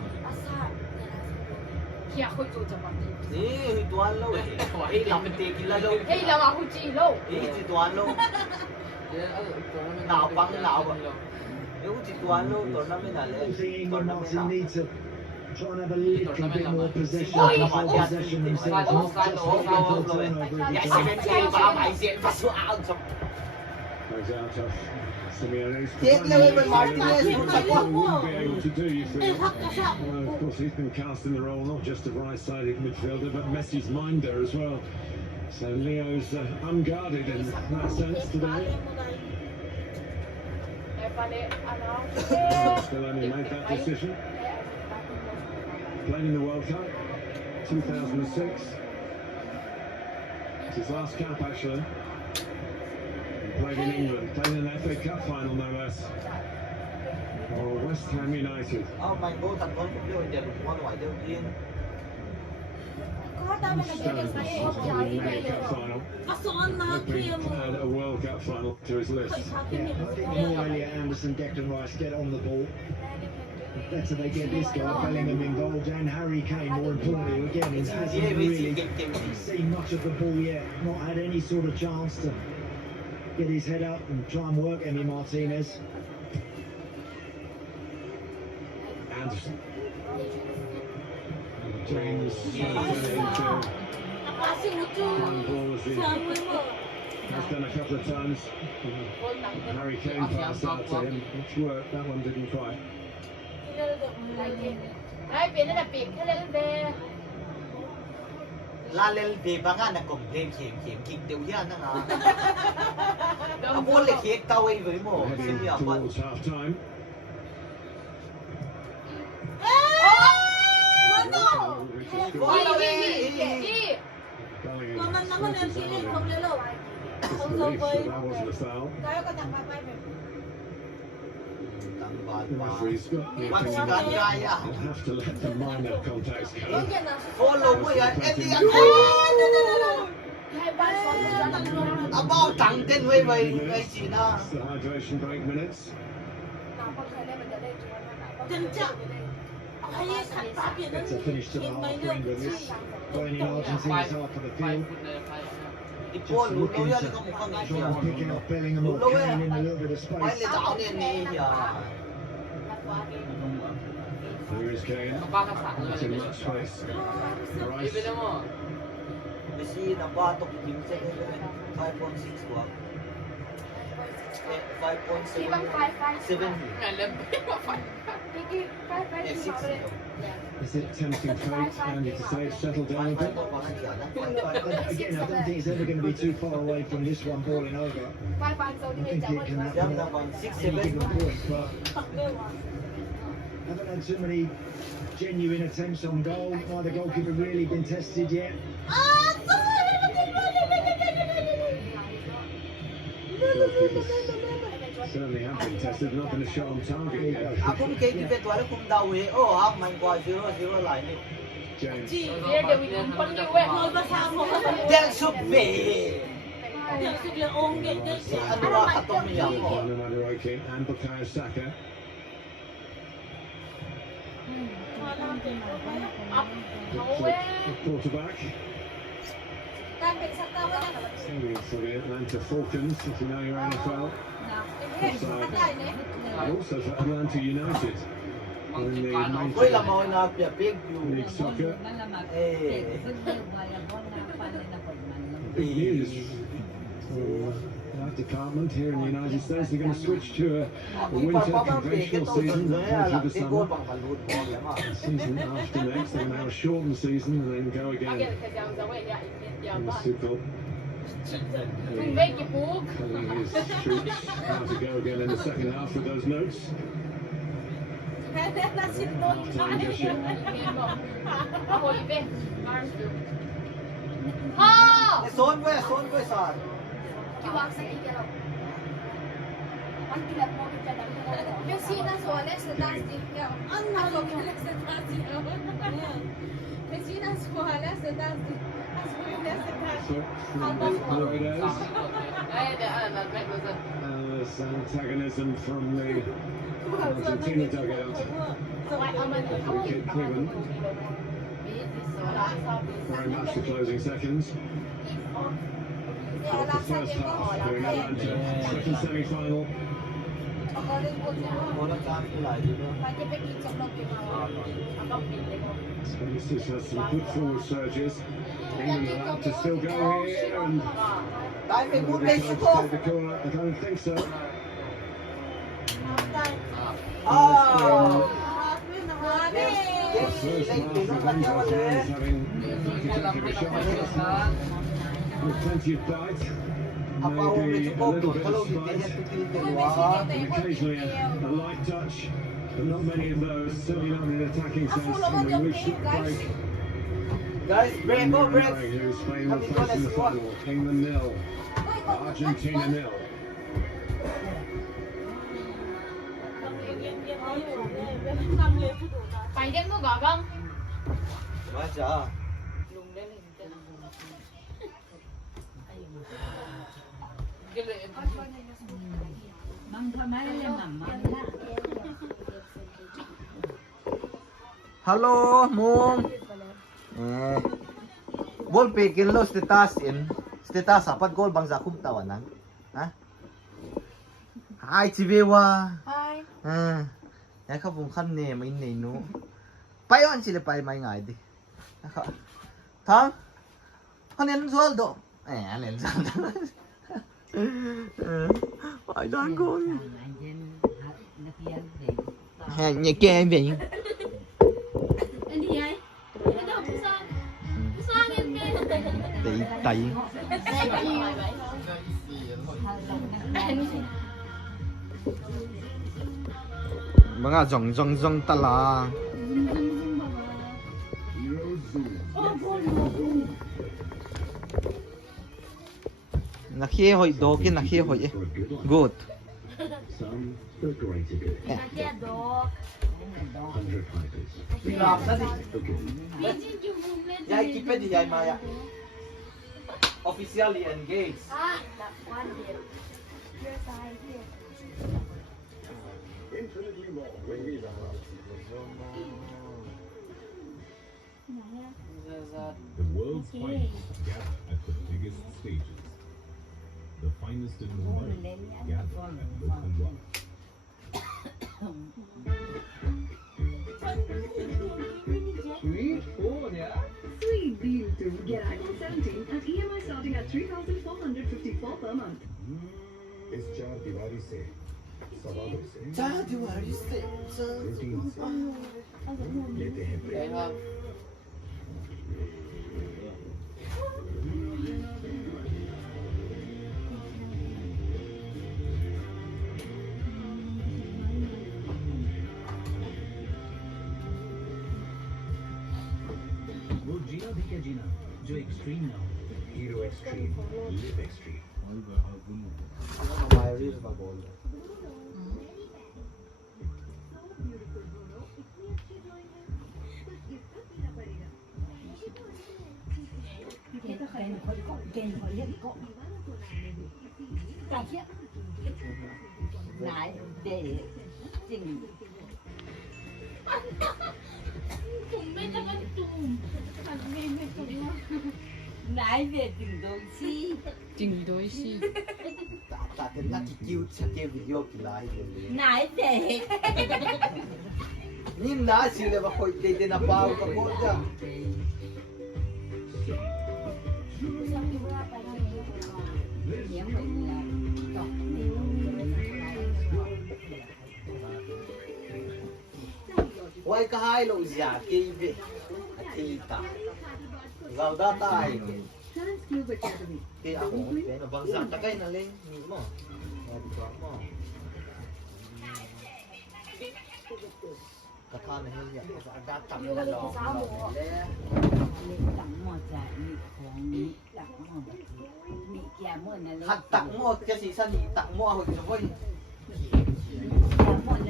เขียคุยจูจังหวะนี้ นี่ตัวลูกไอ้เราเป็นตีกินแล้วลูก เฮ้ยเรามาคุยจีโร่ ไอ้จีตัวลูกหนาวฟังหนาวแบบไอ้จีตัวลูกตัวนั้นไม่นานเลย I think ตัว England นั้นไม่หนาว Martin need to try and have a little bit more possession, control possession themselves, not just looking for a turnover อย่า every เสีย time. ใจฟ้าใหม่เสียฟ้าสู้เอาจบ Goes out of Simeone's. Take the way with Martinez, He who wouldn't be able to do, you feel. Well, of course, he's been cast in the role not just of right-sided midfielder, but Messi's minder as well. So Leo's unguarded in that sense today. ไอ้ฟาเล่อันนั้น Still only made that decision. Playing in the World Cup, 2006. It's his last cap, actually. He played in England, played in an FA Cup final, no less. For West Ham United. เอาไปโก้ตัดบอลผมเดียวเดี๋ยวผมว่าไหวเดี๋ยวกิน Stones probably made a cup final. มาซ้อนมาเคลีย Hoping ร์มื to อ add a World Cup final to his list. Yeah, I think the more Elliot Anderson, Declan Rice get on the ball, the better they get this guy, Bellingham involved, and Harry Kane, more importantly, again, he ที่ hasn't วิธี really เก่งๆ seen much of the ball yet, not had any sort of chance to get his head up and try and work Emi Martinez. Anderson. James into มาสิวจู one ball as he เชิญมือ has done a couple of times. คนหนังเป็น Harry Kane passed out to him, which worked. That one didn't quite. ไอ้เป็นนั่นแหละปีกแค่เล่นเบย์ ลาเลนเดบางงานนะกลมเกมเข็มกินเดียวย่านนะฮะเอาพวกเล็กเค้กเต้าไอ้ไว้หมด Heading สิ่งที่เอาไป towards half time. อี Bellingham มันน้ำมันเล่น smashes ที่เล่น out ผม of เลย him. หรอ Disbelief that that wasn't a foul. ต่างบาท The มา referee's got the มันสิ opinion การ that ใหญ่อะ you'll have to let the minor contacts go. โอ้ลงไม่ยันเอ็ดดี้อันนี้ ให้บ้านซ้อนกันนั่นเลย เอาเบ้าตังเต้นไว้ไว้ไว้จีน่า It's the hydration break minutes. จนจะให้ขัดตาเปลี่ยน Better finish to the half for England. This burning Argentina's half of the field. อีพวก So รู้ looking เยอะ to เลยก็มึงเข้าใน try เชีย and pick out Bellingham or Kane in a little bit of ไม่ space. เลยจะเอาเนี่ยนี่เฮีย Here is Kane. Not in much space. Rice. ไม่ใช่นะว่าตกทีมเซ็นเลย5.6 กว่า5.7 ที่บางไฟไฟ 7 งานเริ่มเป็นว่าไฟพี่กี้ไฟ 6 Is it tempting fate, Andy, to say it's settled down a bit? Again, I don't think it's ever going to be too far away from this one balling over. I think it can happen at any given point, but haven't had too many genuine attempts on goal. Neither goalkeeper really been tested yet. Certainly have been tested, not been a shot on target yet. Aku kayak gitu tuh ada kum dawe. Oh, hak main gua 0-0 lah ini. James. Chị biết đều bị cuốn con nhiều ấy. Thôi mà sao không? Del sub be. Điều gì là ôm cái Ano ba katong niya ko? Under and Bukayo Saka. Quarterback. For the Atlanta Falcons, if you know your NFL. And also for Atlanta United. In the Uy, major lamaw na big league soccer. Eh. Big news for that department here in the United States. They're going to switch to a winter conventional season through the summer. The season after next, they're going to have a shortened season and then go again. And Super Make your book. telling his troops how to go again in the second half with those notes. Time Joshua. Hồi về. Ha! Son gue san. Messina Suarez fantastic. Messina Suarez fantastic. So, from Ramirez. There's antagonism from the Argentina dugout. Free kick given. Very much the closing seconds of the first half here in Atlanta. Second semi-final. Spaces has some good forward surges. England allowed to still go here and will be trying to take the corner. I don't think so. Oh. The first half of England is having a shot with plenty of bite. Maybe a little bit of spite and occasionally a light touch, but not many of those, certainly not in an attacking sense from the loose break. Guys, break. Who's Spain will face in the final. England 0, Argentina 0. Phải đem thuốc gõ không? Baca. Halo, Mom. Bol pekin lo status apat gol bang zakum tawanan. Ha? Hai chibewa. Hi. Ya ka bung khan ne mai ne no. Pai on sile pai mai ngai di. Thang. Hanen sueldo. Hanen sueldo. Ai dan ko. Ha nhẹ ke em về. Anh đi ai? Anh đâu cũng sao? Sao em đi? Tay. Mga zong tala. Nakhiye hoy do ke nakhiye hoy. Good. Some the greater good. 100 fighters. Làm đó đi. Okay. Yai keep it yai maya. Officially engaged. Infinitely more when we The world's finest gather at the biggest stages. The finest in Mumbai gather at Lokhandwa. Sweet deal too. Get iPhone 17 at EMI starting at 3,454 per month. इस 4 दिवारी से सवालों से Cha diwali se. Routine से Let the head break. वो जीना भी क्या जीना जो एक्सट्रीम ना हो hero extreme live extreme hamaire rir ba bol Lại để chỉnh ผมไม่ทันจุ่มอันนี้ไม่ถูกว่า lại về chỉnh đôi chi chỉnh đối xì ta ten na ki kiu cha ke video ki lai le lại để nim na si le ba khoi te te na pa ka ko ja Wai ka hai lo ja ke ve ti ta Gao da tai ke a ho ke na bang sa ta kai na le ni mo na di ba mo ka tha na he ya ka da tam na lo le tặng một giải bịของนี้tặng một bị kẻ một làหัดตักหม้อจะสีสันตักหม้อหุ่นจะว่า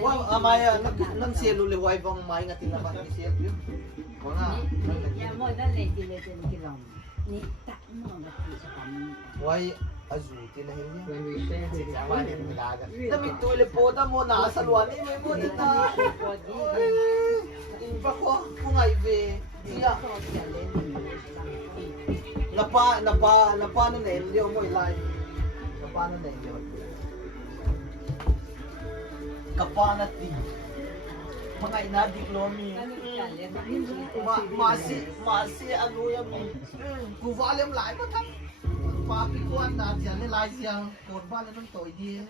ว่าอะไรอ่ะนั่นเสียรู้เลยว่าไอ้บองไม้งัดที่ละบ้านนี่เสียอยู่ว่าง่ะ kẻ một đó là chỉ là trên cái lòng ní tặng một là chỉ tặng ไว้อาจูที่ละเห็นเนี่ยจะว่าเนี่ยไม่ได้กันถ้ามีตัวเลยโพดโมนาสลวนนี่ไม่หมดเลยนะอินปะก็คงไงเวเสียnapa na nail yo mo ilay napa na nail yo kapana ti mga inadiklomi masi ano yan kuvalem lai mo tan papikuan na diyan ni lai siyang korban ng toy di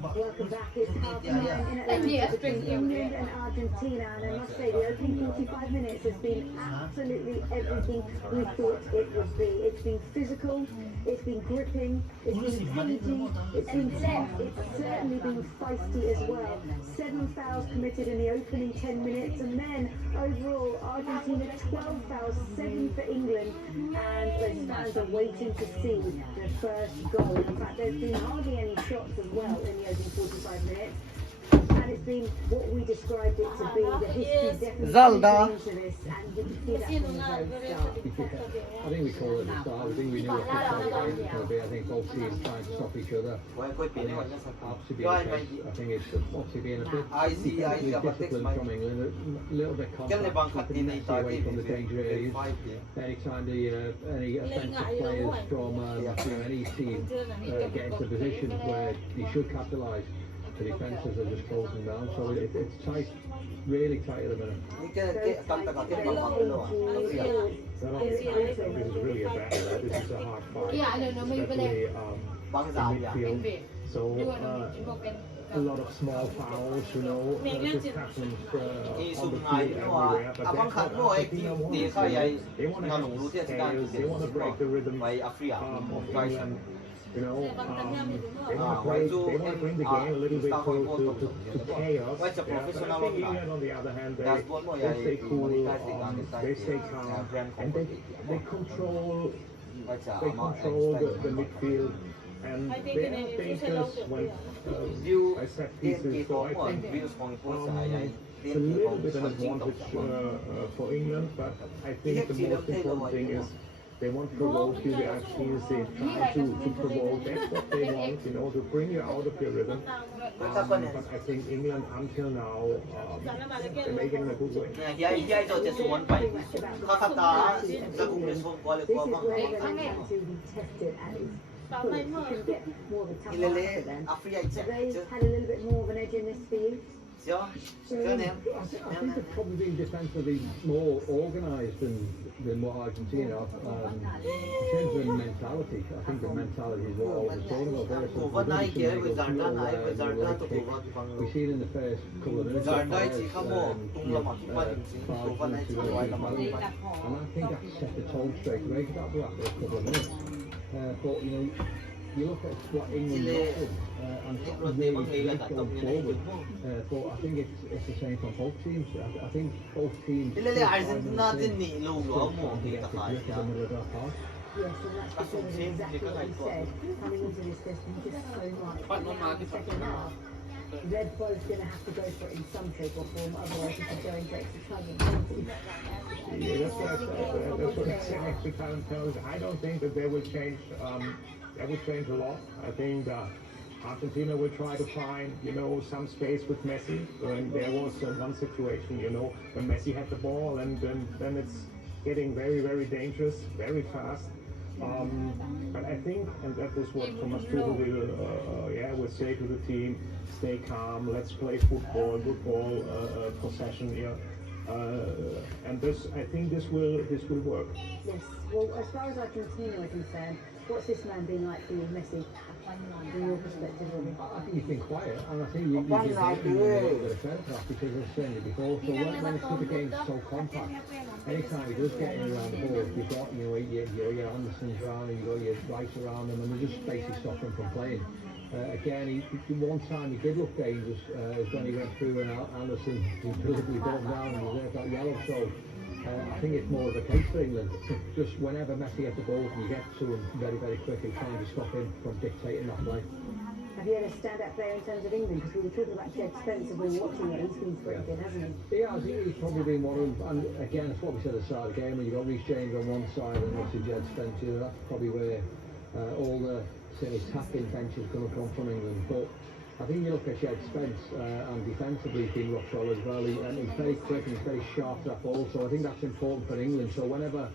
Welcome back. It's half time in Atlanta between England and Argentina, and I must say the opening 45 minutes has been absolutely everything we thought it would be. It's been physical, it's been gripping, it's been cagey, it's been tough, it's certainly been feisty as well. 7 fouls committed in the opening 10 minutes, and then overall Argentina 12 fouls, 7 for England, and those fans are waiting to see the first goal. In fact, there's been hardly any shots as well in the opening 45 minutes. And it's been what we described it to be. The history definitely Zelda. into this, and you can see that from the very start. I think we called it at the start. I think we knew what the start of the game was going to be. I think both teams trying to stop each other. Obviously being I think it's obviously being a bit disciplined from England, a little bit compact, keeping Messi away from the danger areas. Anytime any offensive players from any team get into positions where they should capitalise, the defences are just closing down. So it's tight, really tight at the minute. This is really a battle. This is a hard fight. Yeah, I don't know, maybe Especially in midfield. So a lot of small fouls, just happens on the field everywhere. But that's what Argentina wants. They want to have scales, they want to break the rhythm of England. They want to bring the game a little bit to chaos. I think England, on the other hand, they stay cool, they stay calm, and they control the midfield. And they are dangerous when I set pieces. So I think it's a little bit an advantage for England, but I think the most important thing is they want to provoke you, the Argentines, they try to provoke, that's what they want, to bring you out of your rhythm. But I think England, until now, they're making it a good way. This is where they're going to be tested at its fullest. You can get more of a tough answer then. Have they had a little bit more of an edge in this for you? Ja, I think they've probably been defensively more organised than what Argentina are. In terms of mentality, I think the mentality is what I was talking about there. So we see it in the first couple of minutes. And I think that set the tone straight away because that was after a couple of minutes. But you know, you look at what England offered and it's not really great going forward. But I think it's the same from both teams. I think both teams. Yes, and that's because of exactly what you said. Coming into this, there's just so much. Second half, they're both going to have to go for it in some shape or form, otherwise it's going to extra time. Yeah, that's what extra time tells. I don't think that they will change. That would change a lot. I think Argentina will try to find, you know, some space with Messi. And there was one situation, you know, when Messi had the ball, and then it's getting very, very dangerous, very fast. But I think, and that is what Thomas Tuchel will say to the team: stay calm, let's play football, good ball possession here. And this, I think, this will work. Yes. Well, as far as Argentina are concerned, what's this man been like for you, Messi? From your perspective, I think he's been quiet, and I think you give him a little bit of credit for that because I've said it before. So when it's the game's so compact, anytime he does get in around the ball, you've got your Andersons around him, you've got your Rice around him, and they just basically stop him from playing. Again, one time he did look dangerous is when he went through and Anderson deliberately got down and he got yellow. So I think it's more of a case for England. Just whenever Messi gets the ball, you get to him very, very quickly, trying to stop him from dictating that play. Have you had a stand-up player in terms of England? Because we were talking about Jed Spence as we were watching it. He's been pretty good, hasn't he? Yeah, he's probably been one of them. And again, it's what we said at the start of the game. When you've got Reece James on one side and obviously Jed Spence, you know, that's probably where all the attacking bench is going to come from England. But I think you look at Jed Spence and defensively he's been rock solid as well. He's very quick and he's very sharp to that ball. So I think that's important for England. So whenever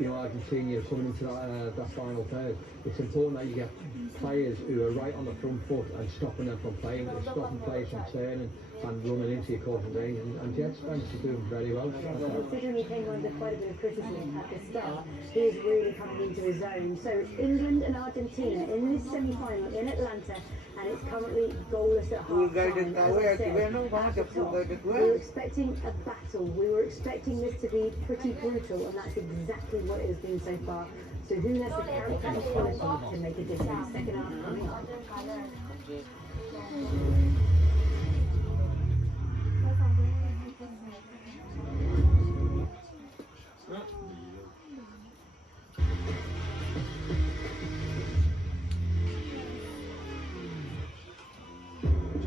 Argentina are coming into that final third, it's important that you get players who are right on the front foot and stopping them from playing, stopping players from turning and running into your causing danger. And Jed Spence is doing very well. Considering he came under quite a bit of criticism at the start, he is really coming into his own. So England and Argentina in this semi-final in Atlanta, and it's currently goalless at half-time. As I said, at the top, we were expecting a battle. We were expecting this to be pretty brutal, and that's exactly what it has been so far. So who has the character and quality to make a difference? Second half coming up.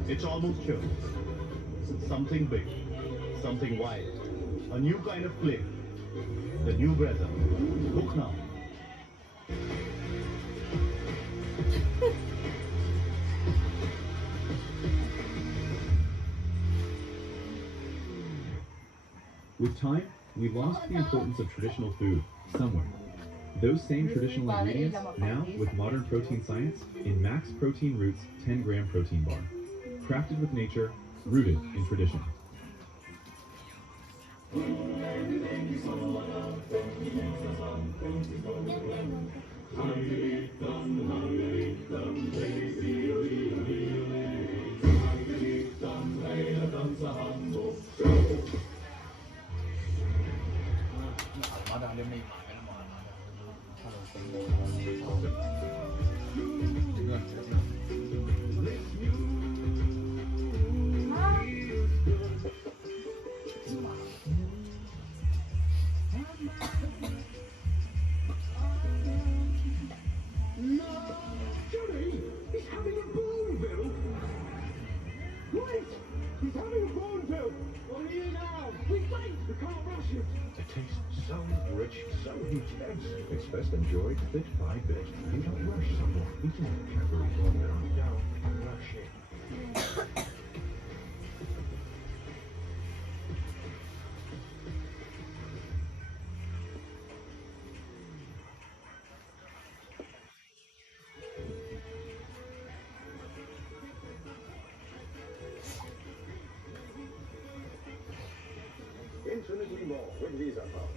It's almost sure. Something big, something wild, a new kind of play. The new brother. Look now. With time, we lost the importance of traditional food somewhere. Those same traditional ingredients now with modern protein science in Max Protein Roots 10-gram protein bar. Crafted with nature, rooted in tradition. It's best enjoyed bit by bit. You don't rush someone. Eating a carefully on their own. Don't rush it. infinitely more with Visa Card.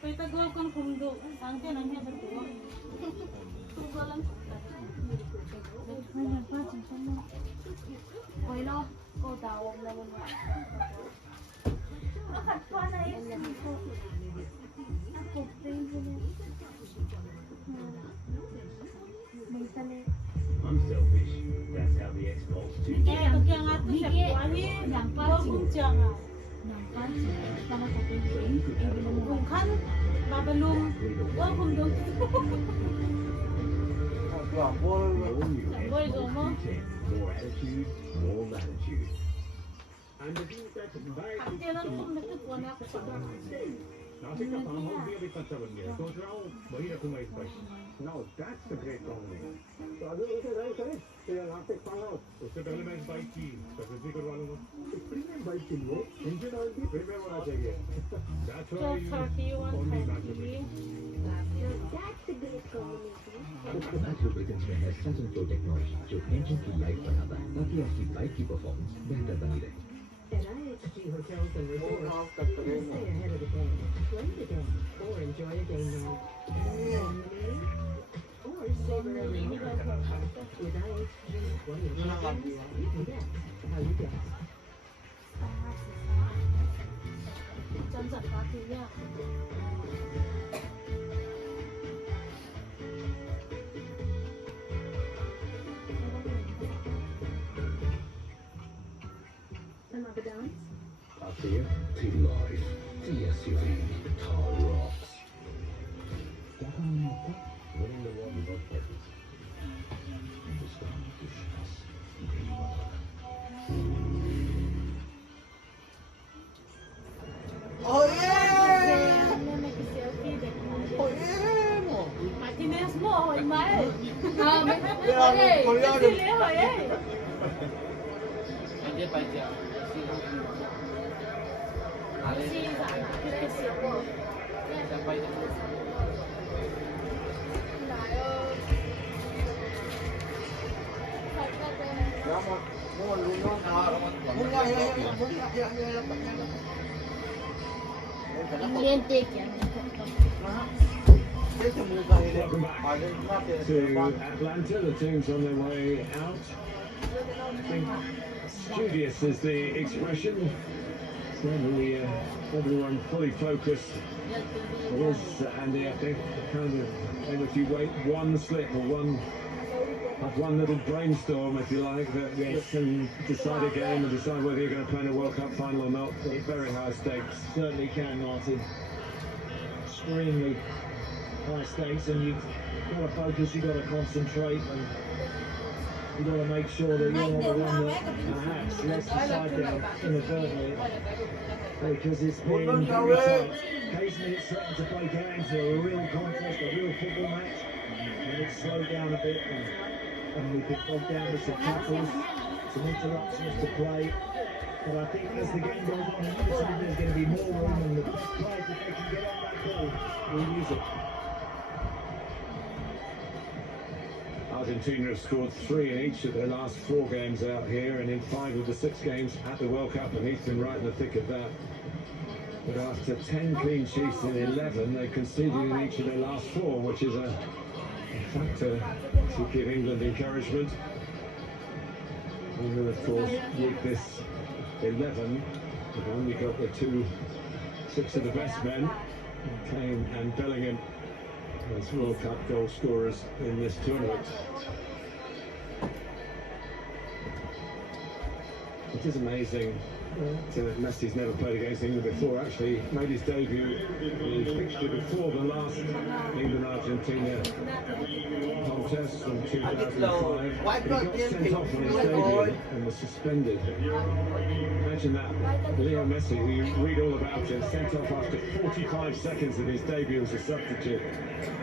ไปตะโกนคนคุมดุทางเจ้าหน้าที่ประตูทุกคนลังไม่ยังป้าจริงจังมั้งไปเนาะก็ดาวแล้วมันว่าขัดฟันอะไรผมตีนเลยไม่สนิท I'm selfish. That's how the X-Pulse 2 แกตัวแกงัดตัวเจ็บหัวนี่ว่าคุณจังอ่ะผมขั้นมาบรรลุว่าคุณดู More new X-Pulse 210. More attitude, more latitude. And the view that's very... ขัดเจแล้วคุณนึกถึงวันนี้ก็จะ Now, that's a great combination. उससे पहले मैं bike की servicing करवा लूंगा premium bike के लिए engine oil भी premium होना चाहिए That's why you only match That's a great combination. Match lubricants में है सच एंड फ्लो टेक्नोलॉजी जो इंजन की लाइफ बढ़ाता है ताकि आपकी बाइक की परफॉर्मेंस बेहतर बनी रहे At IHG Hotels and Resorts, stay ahead of the game, play the game, or enjoy a game night. Or savor every moment. With IHG, what you get how you get. จำจัดปาร์ตี้เนี่ย Another dance? After you, to life, the SUV, Tar Rocks. Winning the world in both places. The stylish, Martinez mo, hoy mai. Hindi hoy eh. Hindi pa siya. Si Gracie po. Sabay na. Welcome back to Atlanta. The team's on their way out. I think studious is the expression. Certainly, everyone fully focused. It is Andy, I think, kind of, maybe if you wait one slip or one little brainstorm, if you like, that can decide a game and decide whether you're going to play in a World Cup final or not. It's very high stakes. Certainly can, Martin. Extremely high stakes, and you've got to focus, you've got to concentrate, and you've got to make sure that you're not the one that perhaps lets the side down inadvertently, because it's been very tight. Occasionally it's threatened to break out into a real contest, a real football match, and it's slowed down a bit, and we've been bogged down with some tackles, some interruptions to play. But I think as the game goes on, there's going to be more room, and the best players, if they can get on that ball, will use it. Argentina have scored 3 in each of their last 4 games out here, and in 5 of the 6 games at the World Cup, and he's been right in the thick of that. But after 10 clean sheets in 11, they conceded in each of their last 4, which is a factor to give England encouragement. England, of course, with this 11, they've only got the 6 of the best men, Kane and Bellingham, as World Cup goal scorers in this tournament. It is amazing that Messi's never played against England before. Actually made his debut in the fixture before the last England-Argentina contest from 2005. He got sent off on his debut and was suspended. Imagine that. Leo Messi, who you read all about him, sent off after 45 seconds of his debut as a substitute.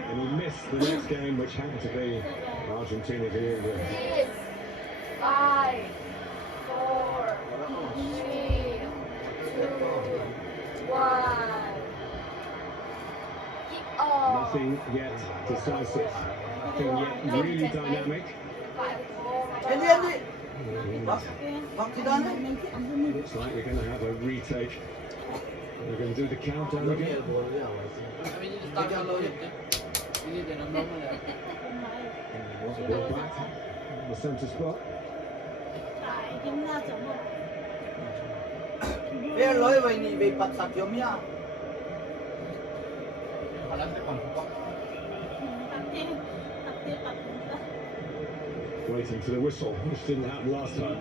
And he missed the next game, which happened to be Argentina v England. 5, 4, 3, 2, 1. Nothing yet decisive. Nothing yet really dynamic. Looks like we're going to have a retake. We're going to do the countdown again. Ball back in the centre spot. Waiting for the whistle, which didn't happen last time.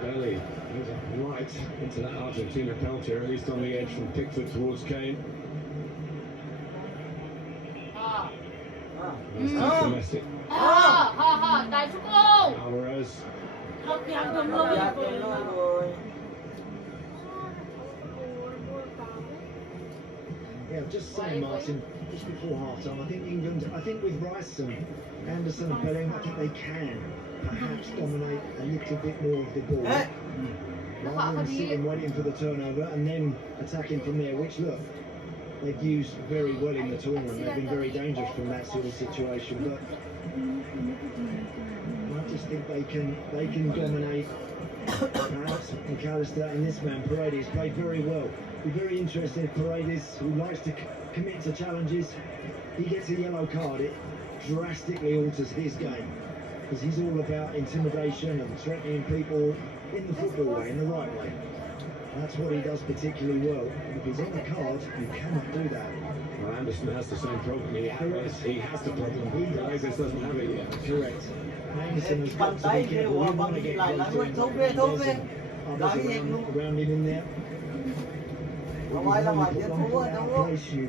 Belly right into that Argentina penalty, at least on the edge from Pickford towards Kane. Domestic. Alvarez. Yeah, just saying, Martin, just before half-time, I think England, with Rice and Anderson and Bellingham, I think they can perhaps dominate a little bit more of the ball. Rather than sitting waiting for the turnover and then attacking from there, which, look, they've used very well in the tournament. They've been very dangerous from that sort of situation, but I just think they can dominate. Perhaps McAllister and this man, Paredes, played very well. Be very interested. Paredes, who likes to commit to challenges, he gets a yellow card, it drastically alters his game. Because he's all about intimidation and threatening people in the football way, in the right way. That's what he does particularly well. If he's on the card, you cannot do that. Well, Anderson has the same problem. He has the problem. Paredes doesn't have it yet. Correct. Anderson has got to be careful. We want to get close to him. There's others around him in there. Place you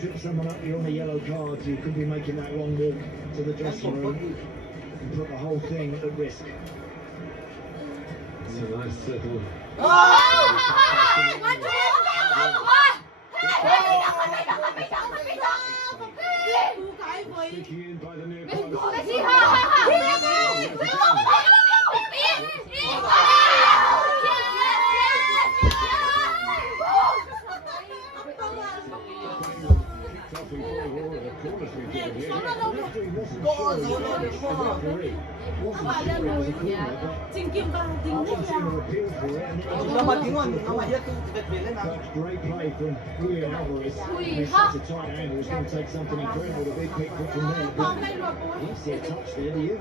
trip someone up, you're on a yellow card, you could be making that long walk to the dressing room and put the whole thing at risk. It's a nice little... Sneaking in by the near post. Great play from Julian Alvarez. He's such a tight angle. He's going to take something incredible to beat Pickford from there. But you see a touch there, do you?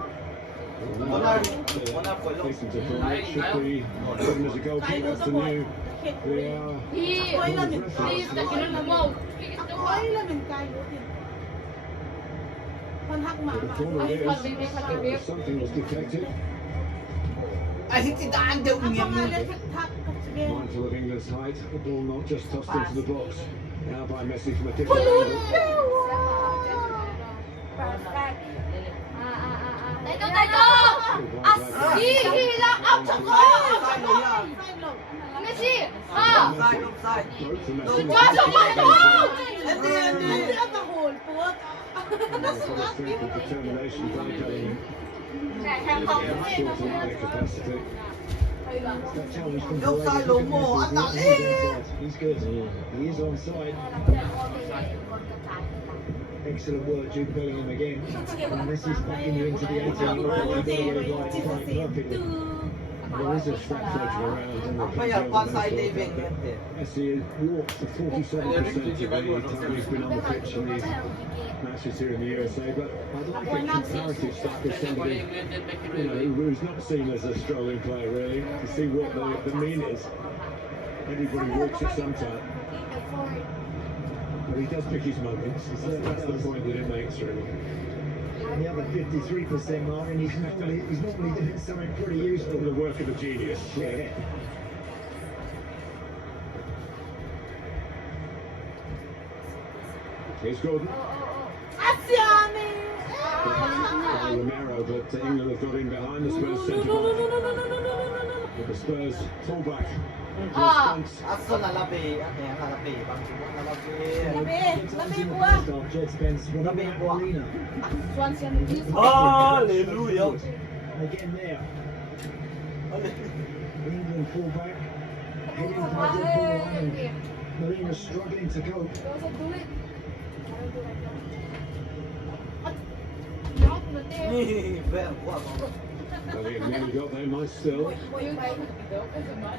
Facing to Paredes should be given as a goal kick. That's the new something was detected. Mindful of England's height, the ball not just tossed into the box. Now by Messi from a different angle. Determination by Bellingham. Capacity. That challenge from Paredes. He's good. He is onside. Excellent work, Jude Bellingham again. And Messi's backing you into the 18. You've got to get it right perfectly. There is a strap surge around and Messi walks for 47% of the time he's been on the pitch in these matches here in the USA, but I'd like a comparative stuff with somebody who's not seen as a strolling player really, to see what the mean is. Everybody walks it sometime. But he does pick his moments. That's the point that it makes really. The other 53% mark, and he's normally doing something pretty useful. The work of a genius. Yeah. Here's Gordon. Romero, but England have got in behind the Spurs centre back. With the Spurs fullback. Hallelujah. Again there. England fullback. Heading for the ball and Marina struggling to cope. Well, he nearly got there, nice still.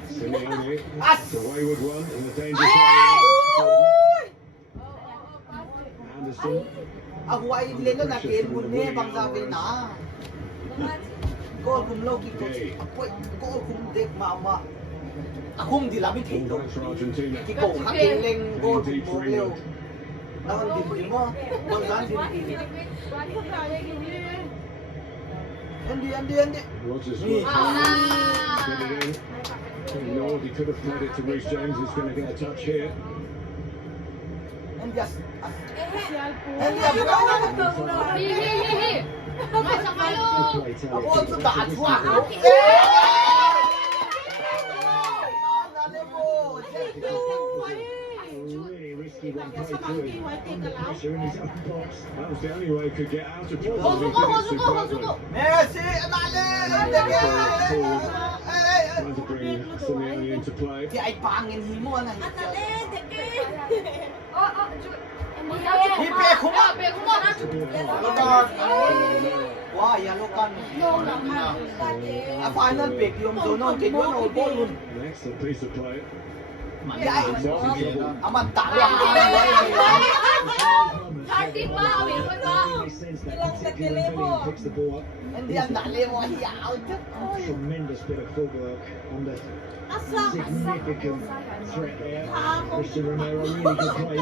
Simeone, it's a wayward one in the danger zone. Anderson. เอาหัวไอ้เล่นแล้วนะเกณฑ์บุญเนี่ยบางจากเป็นหนาก็คุมโลกิโกชิก็คุมเด็กมาคุมดีละไม่ถึง Back for Argentina. ที่โกงฮักเองเล็งโกถูกโบกเร็วแล้วมันดิ้นดิ้นมั้งบางจากดิ้นดิ้นอันดี Rogers will get it in. Ignored, he could have fed it to Reece James, who's going to get a touch here. อันดีอันดี ไม่สบายลูก Play tell โอ้ it. สุดาชั่ว Really risky one play through. Under pressure in his own box. That was the only way he could get out of trouble. Oh, He did it superbly. เมสซี่มาเลย Trying to bring Simeone into play. ที่ไอ้ปางเงินหิมะน่ะพี่เปียคุมว้าอย่าลูกกันอ่ะฝ่ายนั้นเปียกยมโซนอนเก่งว่าโอ้โหลุน An excellent piece of play. ใหญ่เอามันตัดเลย They sense that particular ability and picks the ball up. อันเดียนตัดเลยว่ายาว Tremendous bit of footwork under significant threat there. Christian Romero really good play.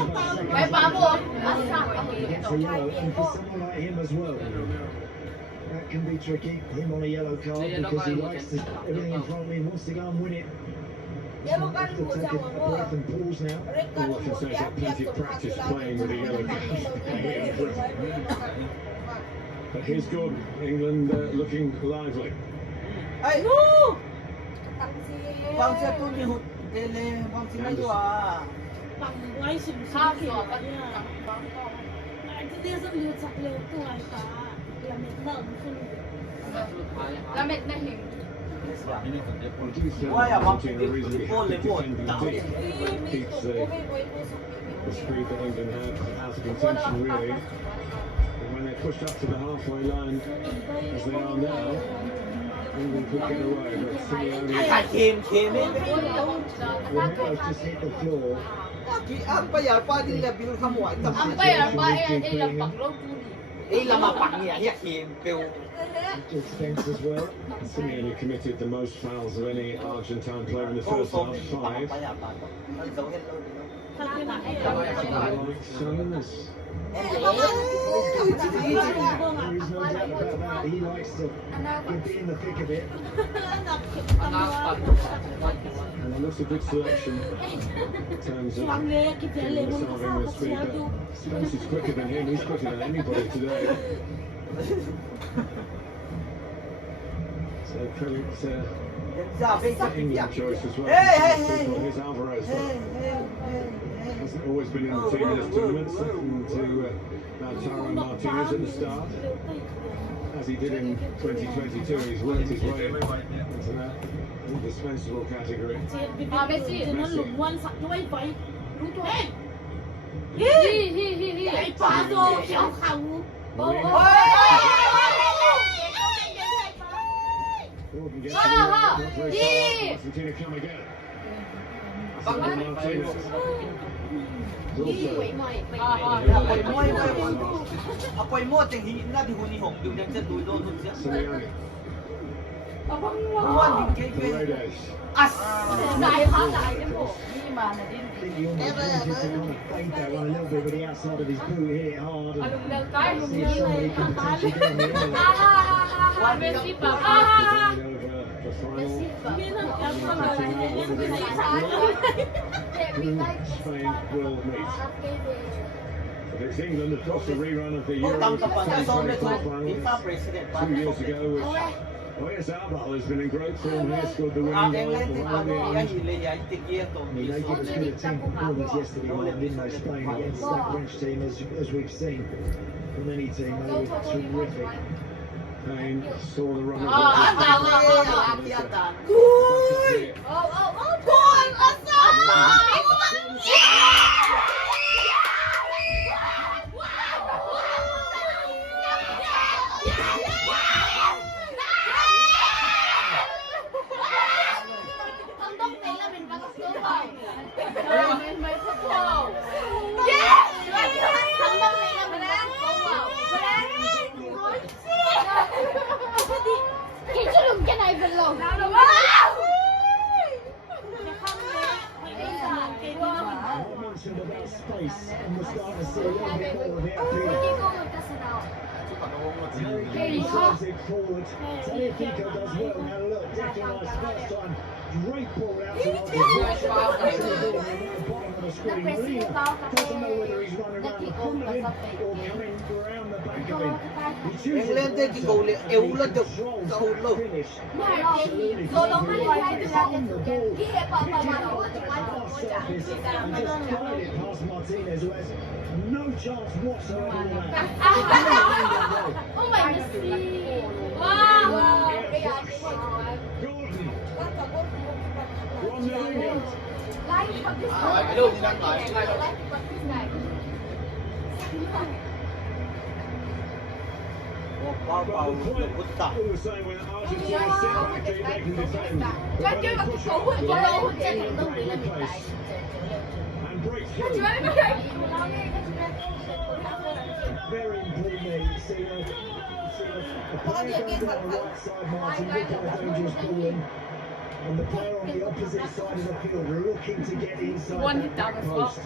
ไปป้าโบ Gets a yellow, and for someone like him as well. That can be tricky. Him on a yellow card because he likes everything in front of him, wants to go and win it. Have to take a breath and pause now. All I can say is that plenty of practice playing with a yellow card. But here's good. England looking lively. ไอ้บางเสียตุ้นมีหุ่นเอเลบางเสียไม่อยู่อ่ะ ข้าวสอบกัน แล้วเม็ดไม่หิว We do feel Why am I Argentina reasonably happy defending the deep. Keeps the speed that England had out of contention really. And when they're pushed up to the halfway line, as they are now, England could get away. But Simeone, ไข่เค็มไม่ Romero's just hit the floor. กี่อันไปอย่าป้าดิเลยบิลขโมยกับ ไปอ่ะไปไอ้ลำปักโลกกูนี่ ไอ้ละมาปักเนี่ยเฮียเค็มเปลว Good defence as well. Simeone committed the most fouls of any Argentine player in the โอ้ first ส้ม half, ปัก 5. ไปอย่าปักไอ้เจ้าเห็นเลย Like suddenness. There is no doubt about that. He likes to be in the thick of it. And it looks a good selection in terms of resolving the speed. But Spence is quicker than him. He's quicker than anybody today. So credit to จ้าไปสัก England choice as well. Hey. Here's Alvarez. Hasn't always been in the team in this tournament. Second to Lautaro Martinez at the start. As he did in 2022, he's worked his way into that indispensable category. มาเมสซี่ Messi. ไอ้ป้าโตเขียวเขาโอ้ Gordon gets it in. Not very far. Argentina come again. Martinez. เอาไปมั่วจังหีหน้าที่หุ่นนี่หงอยู่ยังจะดูโดนหุ่นเสีย Simeone. ม้วนดิเก๋ Paredes. อัส สายขาสายกันหมดนี่มาเนี่ยดิ I think he almost wanted to fade that one a little bit with the outside of his boot, hit it hard. อาร And มณ์เร็วใจลุง see นี่ if เลย somebody can potentially get on the end of it. วันเมสซี่ป่ะ Over the final. Spain will meet. But it's England, of course, a rerun of the โอ้ Euros ตำกับปันจะซ้อมได้ทุก 2024 ทีม final. ฟ้าเปรสิเดนต์ 2 years ago, which Yes, Alvarez has been in great form here, scored the อา winning เอง goal เล่น at ที่ the ตัว World นี้ Cup. หิเลยใหญ่ติเกียร์ตรง I นี้ mean, they gave us good team performance yesterday, didn't they, Spain, against that French team, as we've seen from any team. They were terrific. Kane saw the run of อ๋ออาจารย์ อาเกียร์ตา โอ้บอลอาจารย์ drives it forward. Tagliafico does well. Now look, Declan Rice first time. Great ball out to Rodgers. Anthony Gordon at the bottom of the screen. Molina doesn't know whether he's running around the front of him or coming around the back of him. He chooses the latter. Controls finish. Absolutely on the ball. Picked it up at that far surface and just fired it past Martinez, who has no chance whatsoever in that. Oh my God. From New England. Bao bao bút tặng. We were saying when Argentina sit back, they can defend. But when they push up, they replace and break through. Very importantly, see the player going down the right side, Martin, looking at a dangerous ball in. And the player on the opposite side of the field looking to get inside that back post.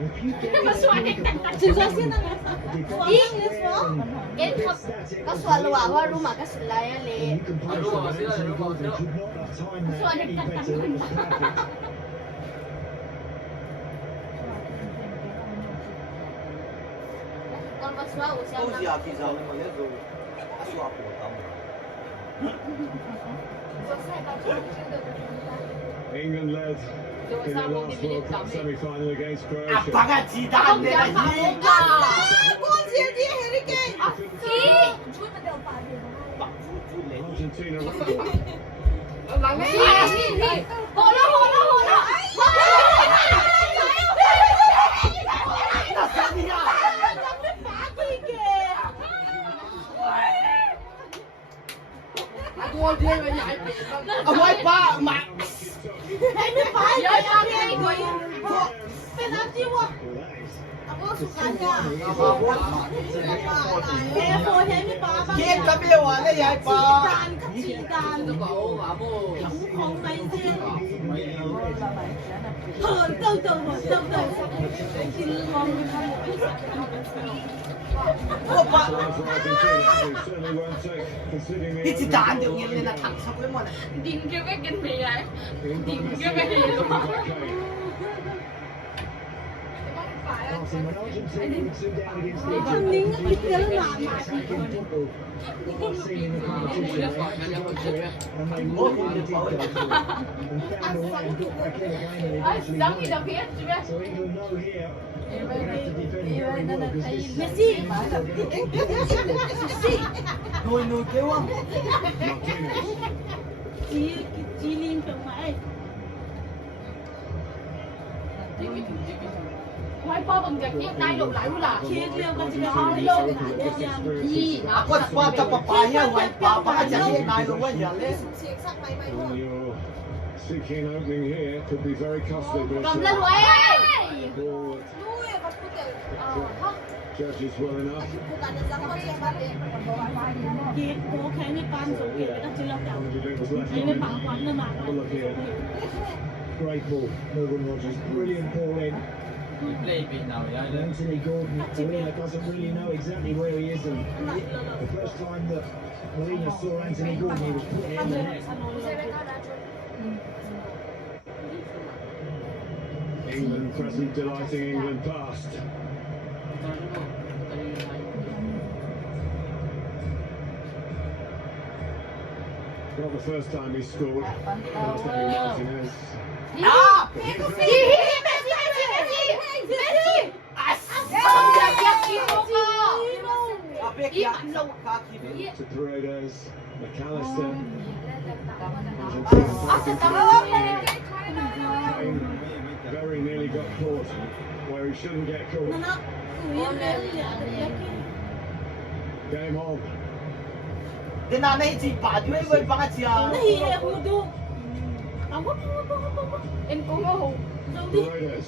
If you get in a có xoa lụa hoa luôn mà cái sợi lại you can punish them. Anthony Gordon could not have timed that any better. It was perfect. con có xoa của Câu gì à thì giờ mà nhớ rồi. Xoa của tao. England led in the last World Cup semi-final against Croatia. 아빠가 지다는데 나 이. Argentina Ông ơi ba mà. Em mới phải rồi sao đi rồi. Phải làm chi quá. Aku suka nha. Em phôi thêm với ba ba. Kiên cái biểu à đây ai ba. Chỉ đàn. Không ngay riêng. Từ từ. Chỉ ngon như thế. Cái chị đàn được nhìn lên là thẳng sắp với mọi này. Điên kêu cái kinh mì này. Điên kêu cái gì luôn. When Argentina were 2 down against Egypt, Con nín nó bị tiếng làm mà. attacking football that I've seen in the competition. They had to go for it, and they really did go for it, and found a way and got back in the game and eventually won it. So England know here they're going to have to defend very well because this Messi. Nồi kêu không? Chị Liên trong mãi. Quay po bằng việc kia tay lục lại luôn là. Chia riêng con chị nói luôn. Gì đó. Quất qua tập bà nha, ngoài bà chẳng hiện nay rồi quá giờ lên. Well, you're seeking an opening here could be very costly. Cầm lên rồi. Judges well enough. Chị cố kháng với con rồi kìa các chị lọc đầu. Anh với bảo quán nữa mà. Look here. great ball. Morgan Rogers, brilliant ball in. And Anthony Gordon, Molina doesn't really know exactly where he is. And the first time that Molina saw Anthony Gordon, he was put in the net. England present, delighting England past. Not the first time he scored. Last time Martinez. Ah! To Paredes, McAllister. Kane very nearly got caught where he shouldn't get caught. Game on. Then nanay si Padre will baka siya. Paredes.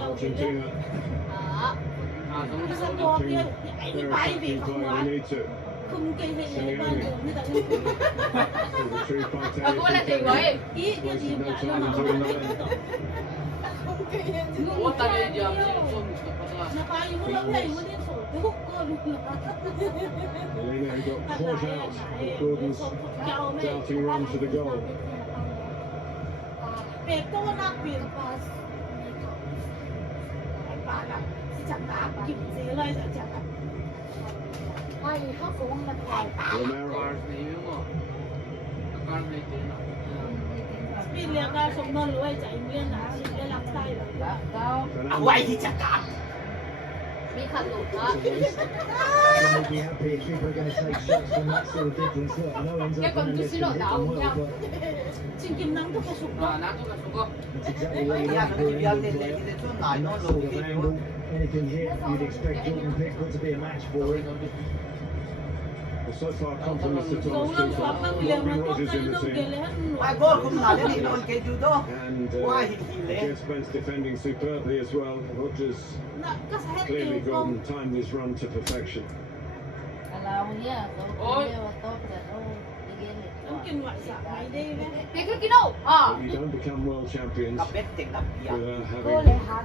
Argentina. Very play, we need to. S.Ngaihte. Retrieved by Taylor. Aku là tiền rồi. Wasted no time in doing that. Nakain mo lang yan, mo din so. Dukot ko. Elena who got caught out of Gordon's doubting run to the goal. Pep to na pin pass. Ay para si Chakaกินสิเลยจะจับไอ้เขาคงมันไป Romero. พี่เลี้ยงได้สมนรวยใจเมียนะสิได้รับได้เลย เอาไว้ที่จะกลับ มีขัดหลุดนะ You'll be happy if people are going to take shots from that sort of distance. Look, I know Enzo Fernandez can hit them well, but จริงๆนั่งทุกกระสุน that's exactly what you want to do in England player. That sort of angle, anything hit, you'd expect Jordan Pickford to be a match for it. Well, so far, compliments to เขา Thomas เรื่องความ Tuchel. ตั้งเรียงมัน Robin ต้อง Rogers การ in ต้ the องเก team. ลียดให้หนว ไอ้ ด บอลคุณหาเรื่องนี้นอนเกจูโด And Why he left? Jess Spence defending superbly as well. Rogers น่ะก็แค่เกลีย clearly ดเขา gone timed his run to perfection. เราเนี่ยเราเรียกว่าโต๊ะแต่เราเรียน ต้องกินไหวสามไม้ได้ไหม เด็กกินเอาอ่ะ But you don't become world champions กับเบ็ดเต็งกับเบียร์ without ก็เลย having ฮาร์ด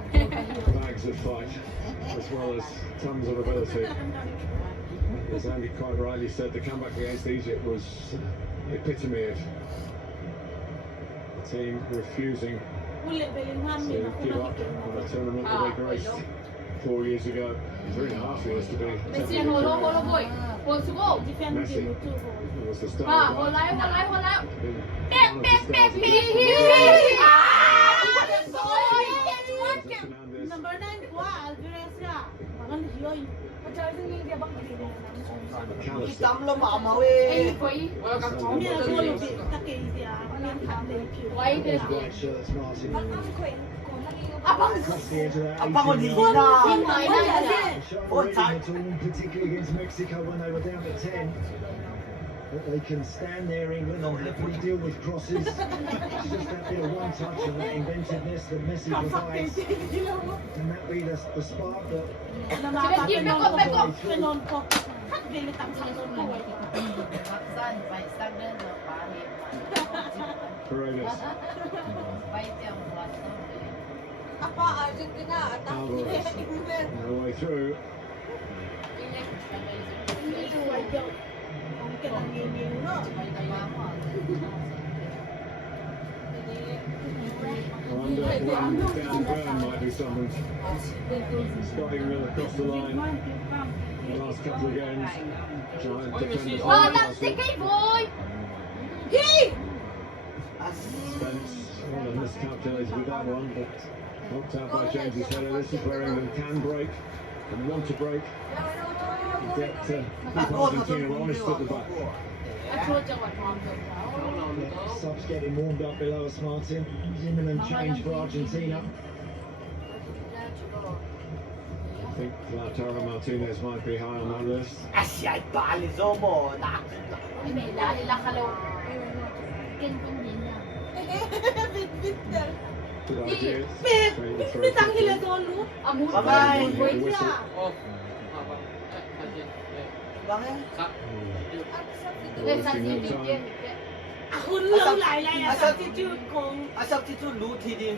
bags of fight as well as tons of ability. As Andy quite rightly said, the comeback against Egypt was the epitome of the team refusing คุณเล่นไปเล่นห้ามมี to นะคุณ give ต้อง up เก่ง on a tournament that they graced 4 years ago, 3.5 years to be. ไปเสียโฮโลโฮโลบุยโฮซูโก้ ดิเฟนต์ทีมทูโฮ It was the อ่ะ start โฮ of ไลฟ์โฮไลฟ์โฮไลฟ์ been เด็ก one of เด็ก the เด็ก stars พี of ฮี the อ่ะ Fernandez. number 9 กว่าอัลเบเรสอะมันเยอะมาเจอที่นี่เดี๋ยวบังคับเลย มี McAllister. ตำแล้วมามาเว้ย ไอ้คุย เนี่ยตัวลูกตะเกียบเสียมันทำเลยผิว ไว้เด็ก White shirts, Martin. อ่ะบัง Across the edge of that เอาปังคนดี 18-yard นะ ยิงหน่อยได้จ้ะ Sharp rating at all, particularly against Mexico when they were down at 10. But they can stand there, England, and happily deal with crosses. It's just that bit of one touch and that inventiveness that Messi provides. And that be the spark that น้ำมันเป็นนอนเป็นนอนก็เดินตามทางนอนไป สั้นไปสักเดือนละปาเห็น Paredes. ไปเที่ยววัดต้องเลย Apa Argentina atas Alvarez. No way through. ดูไว้เดียวของเก่งเงี้ยเนาะ ไปตะวันก่อน I wonder when Dan Burn might be summoned. Scotting Mill across the line. The last couple of games. Giant defenders. เออตั้งสิกี่บอย Spence, well, miscalculated with that one, but knocked out by James's header. This is where England can break and want to break. Get Argentina honest at the back. ช่วยจังหวัดพร้อมเถอะ Yeah, subs getting warmed up below us, Martin. Imminent change for Argentina. I think Lautaro Martinez might be high on that list. อาเซียปาลิโซโมนะ ไม่มีร้านลีลาคาโลเก่งคนนี้เนี่ย Good ideas. ไม่ตั้งที่เลยโดนรู้ อามุด บ๊ายบาย ไว้ที่อ่ะ บางเอ้ เล่นสันติดีเย็น คุณเรื่องหลายอะไรอ่ะสักที่จุดคง อาชอบที่จุดรู้ทีดี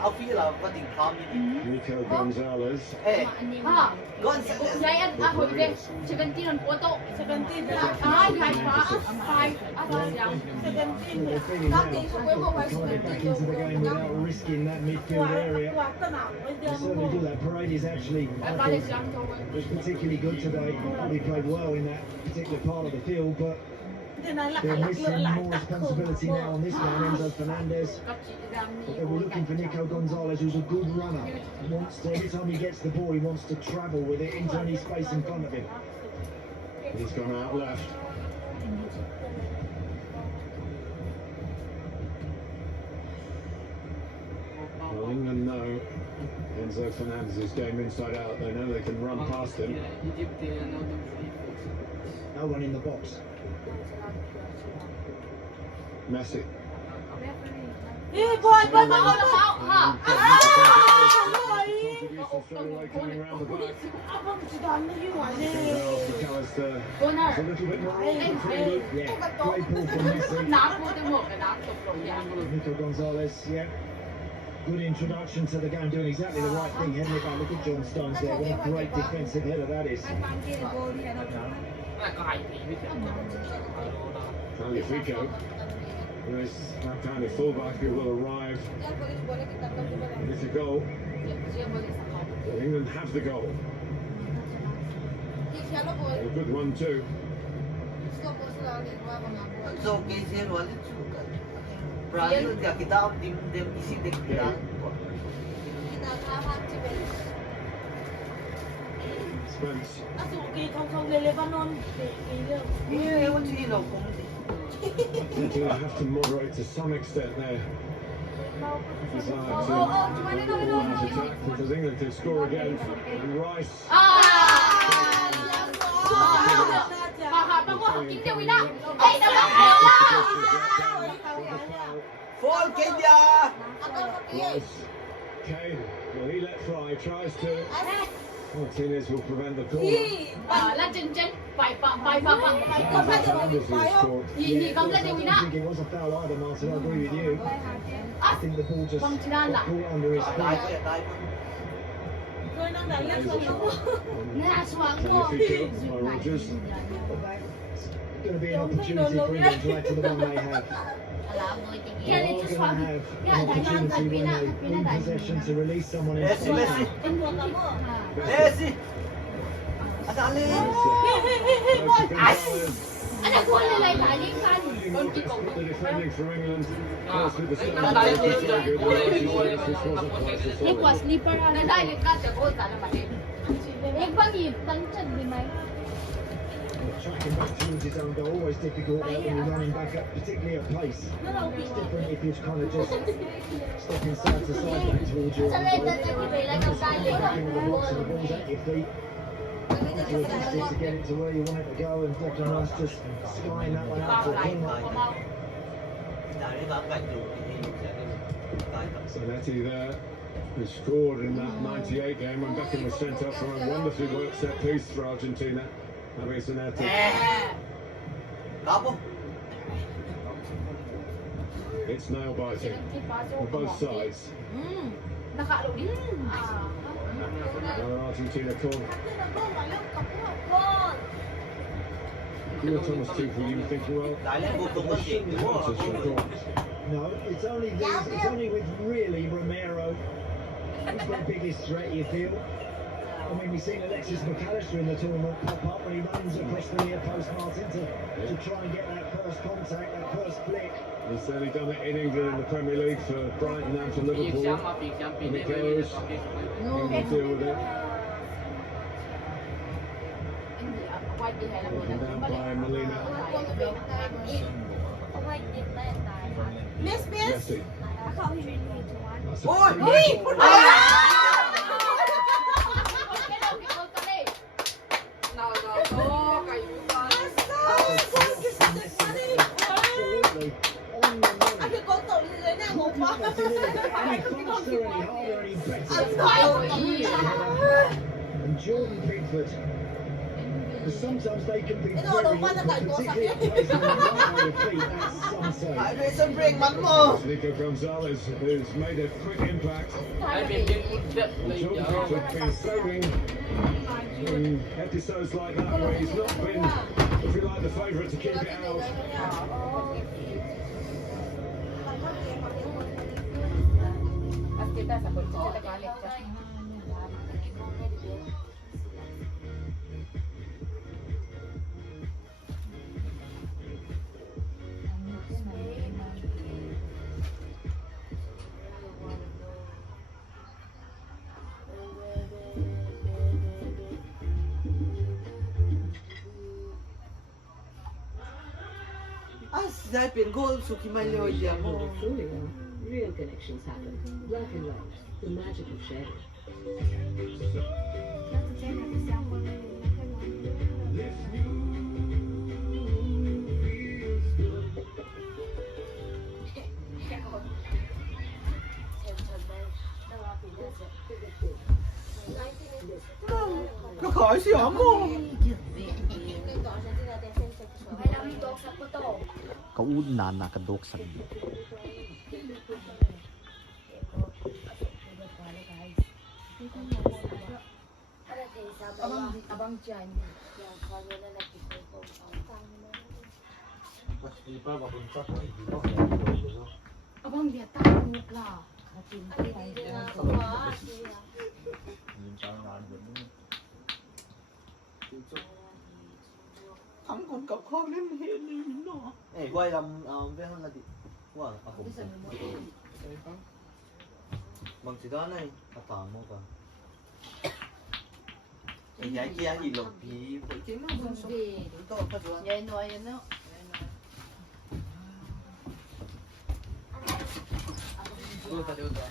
เอาพี่เราก็ดิ่งพร้อมดี Nico Gonzalez. เอ๊ะ อ่ะ ก้อน ใช้อันอ่ะหัวเด็กเชฟเวนตี้นโปโต้ 17 นะ อ่ะใหญ่ฟ้าไฟอ่ะตอนยัง 17 They're feeling that. They can't get back into the game without risking that ก midfield ว่า area. กว่าสนามไว้เดิ They ม certainly do that. Paredes actually, แล้ว I ก็เลย thought, ยังโต was particularly good today. He played well in that particular part of the field, but เดี๋ยวนั้นหลัก they're หลักเลือ missing หลาย more ตักโค responsibility now on this man, Enzo Fernandez. กับจีดำ But they were looking for Nico Gonzalez, who's a good runner. Wants to, every time he gets the ball, he wants to travel with it into any space in front of him. He's gone out left. Well, England know Enzo Fernandez's game inside out. They know they can run past him. No one in the box. Messi. เฮ้ยบอยบอย มา บอย เอาแล้วค่ะ Contribution straight away coming round the back. เอาผมจะดันไม่อยู่เนี่ย McAllister โกนเนอ is ร์ a little bit more open Hey, for hey. England. Yeah, great ball from Messi. น้ำพูดจะหมดกับน้ำตกลงยาง Nico Gonzalez, yeah. good introduction to the game, doing exactly the right thing. Heading it back. Look at John Stones there. What a great defensive header that is. Tagliafico, who is that kind of fullback who will arrive with a goal. England have the goal. A good one too. So kasi wala suka. Brazil dia kita tim isi dek kita. Spence. Yeah, what do you know? Argentina have to moderate to some extent there. Desire to attack because England could score again. And Rice. For Kenya. Rice. Kane. Well, he let fly. Tries to. Martinez will prevent the corner. Là chân phải I think it was a foul either, Martin. I agree with you. I think the ball just got caught under his feet. Going to be an opportunity for England to add to the one they have. They are going to have an opportunity when they win possession to release someone in Messi. Defending for England. Tracking back towards his own goal, always difficult when you're running back up, particularly at pace. It's different if you're kind of just stepping side to side back towards your own goal. Taking the blocks and the balls at your feet. To adjust it to get it to where you want it to go, and Declan Rice just skying that one out to the corner. S.Ngaihte there, who scored in that 98 game when Beckham was sent off for a wonderfully worked set piece for Argentina. Having S.Ngaihte. It's nail biting on both sides. Argentina corner. You're Thomas Tuchel, you think, well, no, it's only with really Romero who's the biggest threat, you feel. I mean, we've seen Alexis McAllister in the tournament pop up when he runs across the near post, Martin, to try and get that first contact, that first flick. He's certainly done it in England in the Premier League for Brighton and for Liverpool. And it goes, England deal with it. Taken down by Molina. Messi. And Jordan Pickford. Sometimes they can be very particularly at places when they're right on your feet. That's some save. Nico Gonzalez has made a quick impact. Jordan Pickford's been saving in episodes like that where he's not been, if you like, the favourite to keep it out. Real connections happen. Black and white. The magic of sharing. Nó khỏi siêu ấm luôn. Kaunan na kadok sa Abang Jan. Abang dia tahu lah. Thằng còn cặp khó lên hiện lên nó. Ê, quay làm với hơn là đi. Wow, à cũng. Bằng chỉ đó này, à tạm một còn. Ê, nhảy kia gì lột thì phải chứ nó không sống. Tôi phải rồi. Vậy nói vậy nó. Tôi phải được rồi.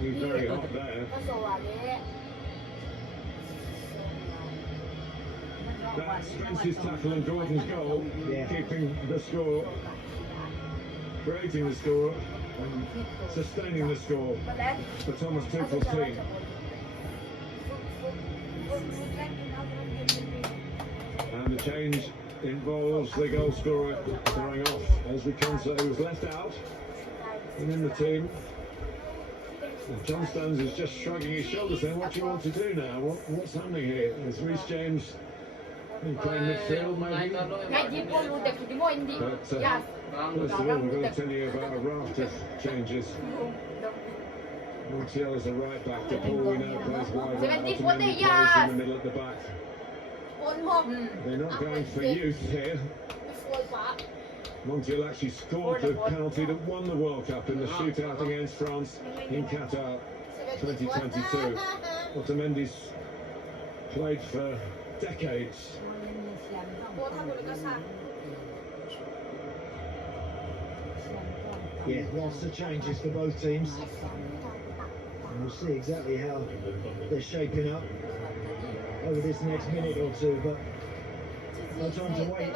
He's very hot there. That's Spence's tackle and Jordan's goal, keeping the score, creating the score, and sustaining the score for Thomas Tuchel's team. And the change involves the goal scorer going off as Riconso, who was left out and in the team. And John Stones is just shrugging his shoulders saying, what do you want to do now? What's happening here? Is Reece James playing midfield maybe? But first of all, we're going to tell you about a raft of changes. Montiel is a right back. The ball we know plays wide right, Otamendi plays in the middle at the back. They're not going for youth here. Montiel actually scored the penalty that won the World Cup in the shootout against France in Qatar 2022. Otamendi's played for decades. Yeah, lots of changes for both teams. And we'll see exactly how they're shaping up over this next minute or two, but no time to wait.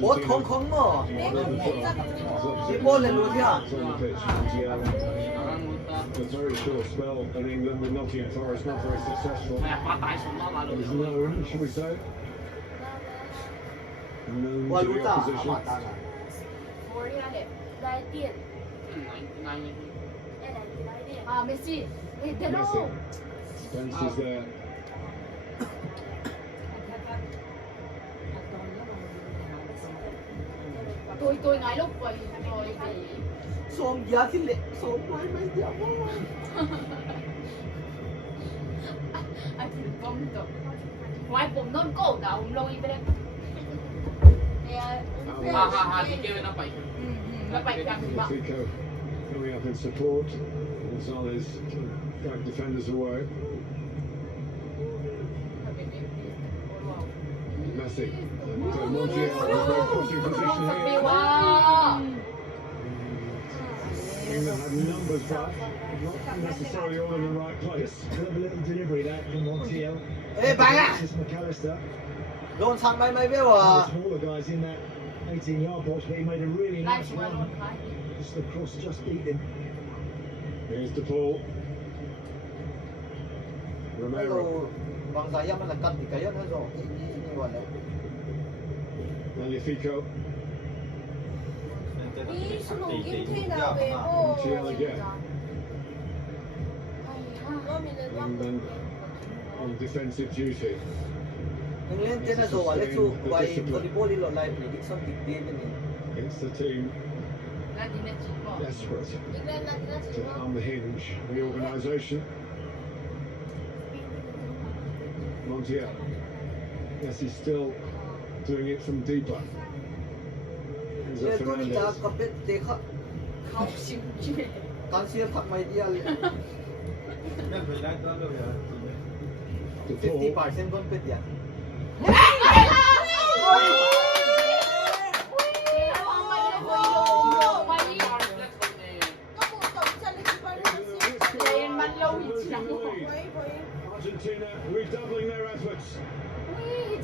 Bố không mà chỉ bố lên luôn nha. A very short spell in England with Nottingham Forest, not very successful. He's known, shall we say? Known to the opposition. Messi. Messi. Spence is there. Tôi nói lúc vậy rồi thì Xôm giá thì lệ, xôm mấy mấy giá quá. anh thì không được. Ngoàiผมนอนโก้แต่ผมลงอีกไปเลยที่เกมเราไปแล้วไปกันบ้าง Fico coming up in support. Gonzalez drag defenders away. Messi. So Montiel in a very pushing position here. England had numbers back, not necessarily all in the right place. Clever little delivery that from Montiel. Ê bạn à. McAllister. Đồn săn bay mấy biết à? The smaller guys in that 18-yard box, but he made a really nice run. Just the cross just beat him. Here's the ball. Romero. Bằng giá em là cân thì cái hết rồi. Như vậy đấy. Magnifico. Montiel again. And then on defensive duty. England tên là rồi, let's go. Quay volleyball đi lọt lại thì đi xong kịch tiên này. It's the team desperate to unhinge the organisation. Montiel. Yes, he's still doing it from deeper. Enzo Fernandez. The 50% confident ya.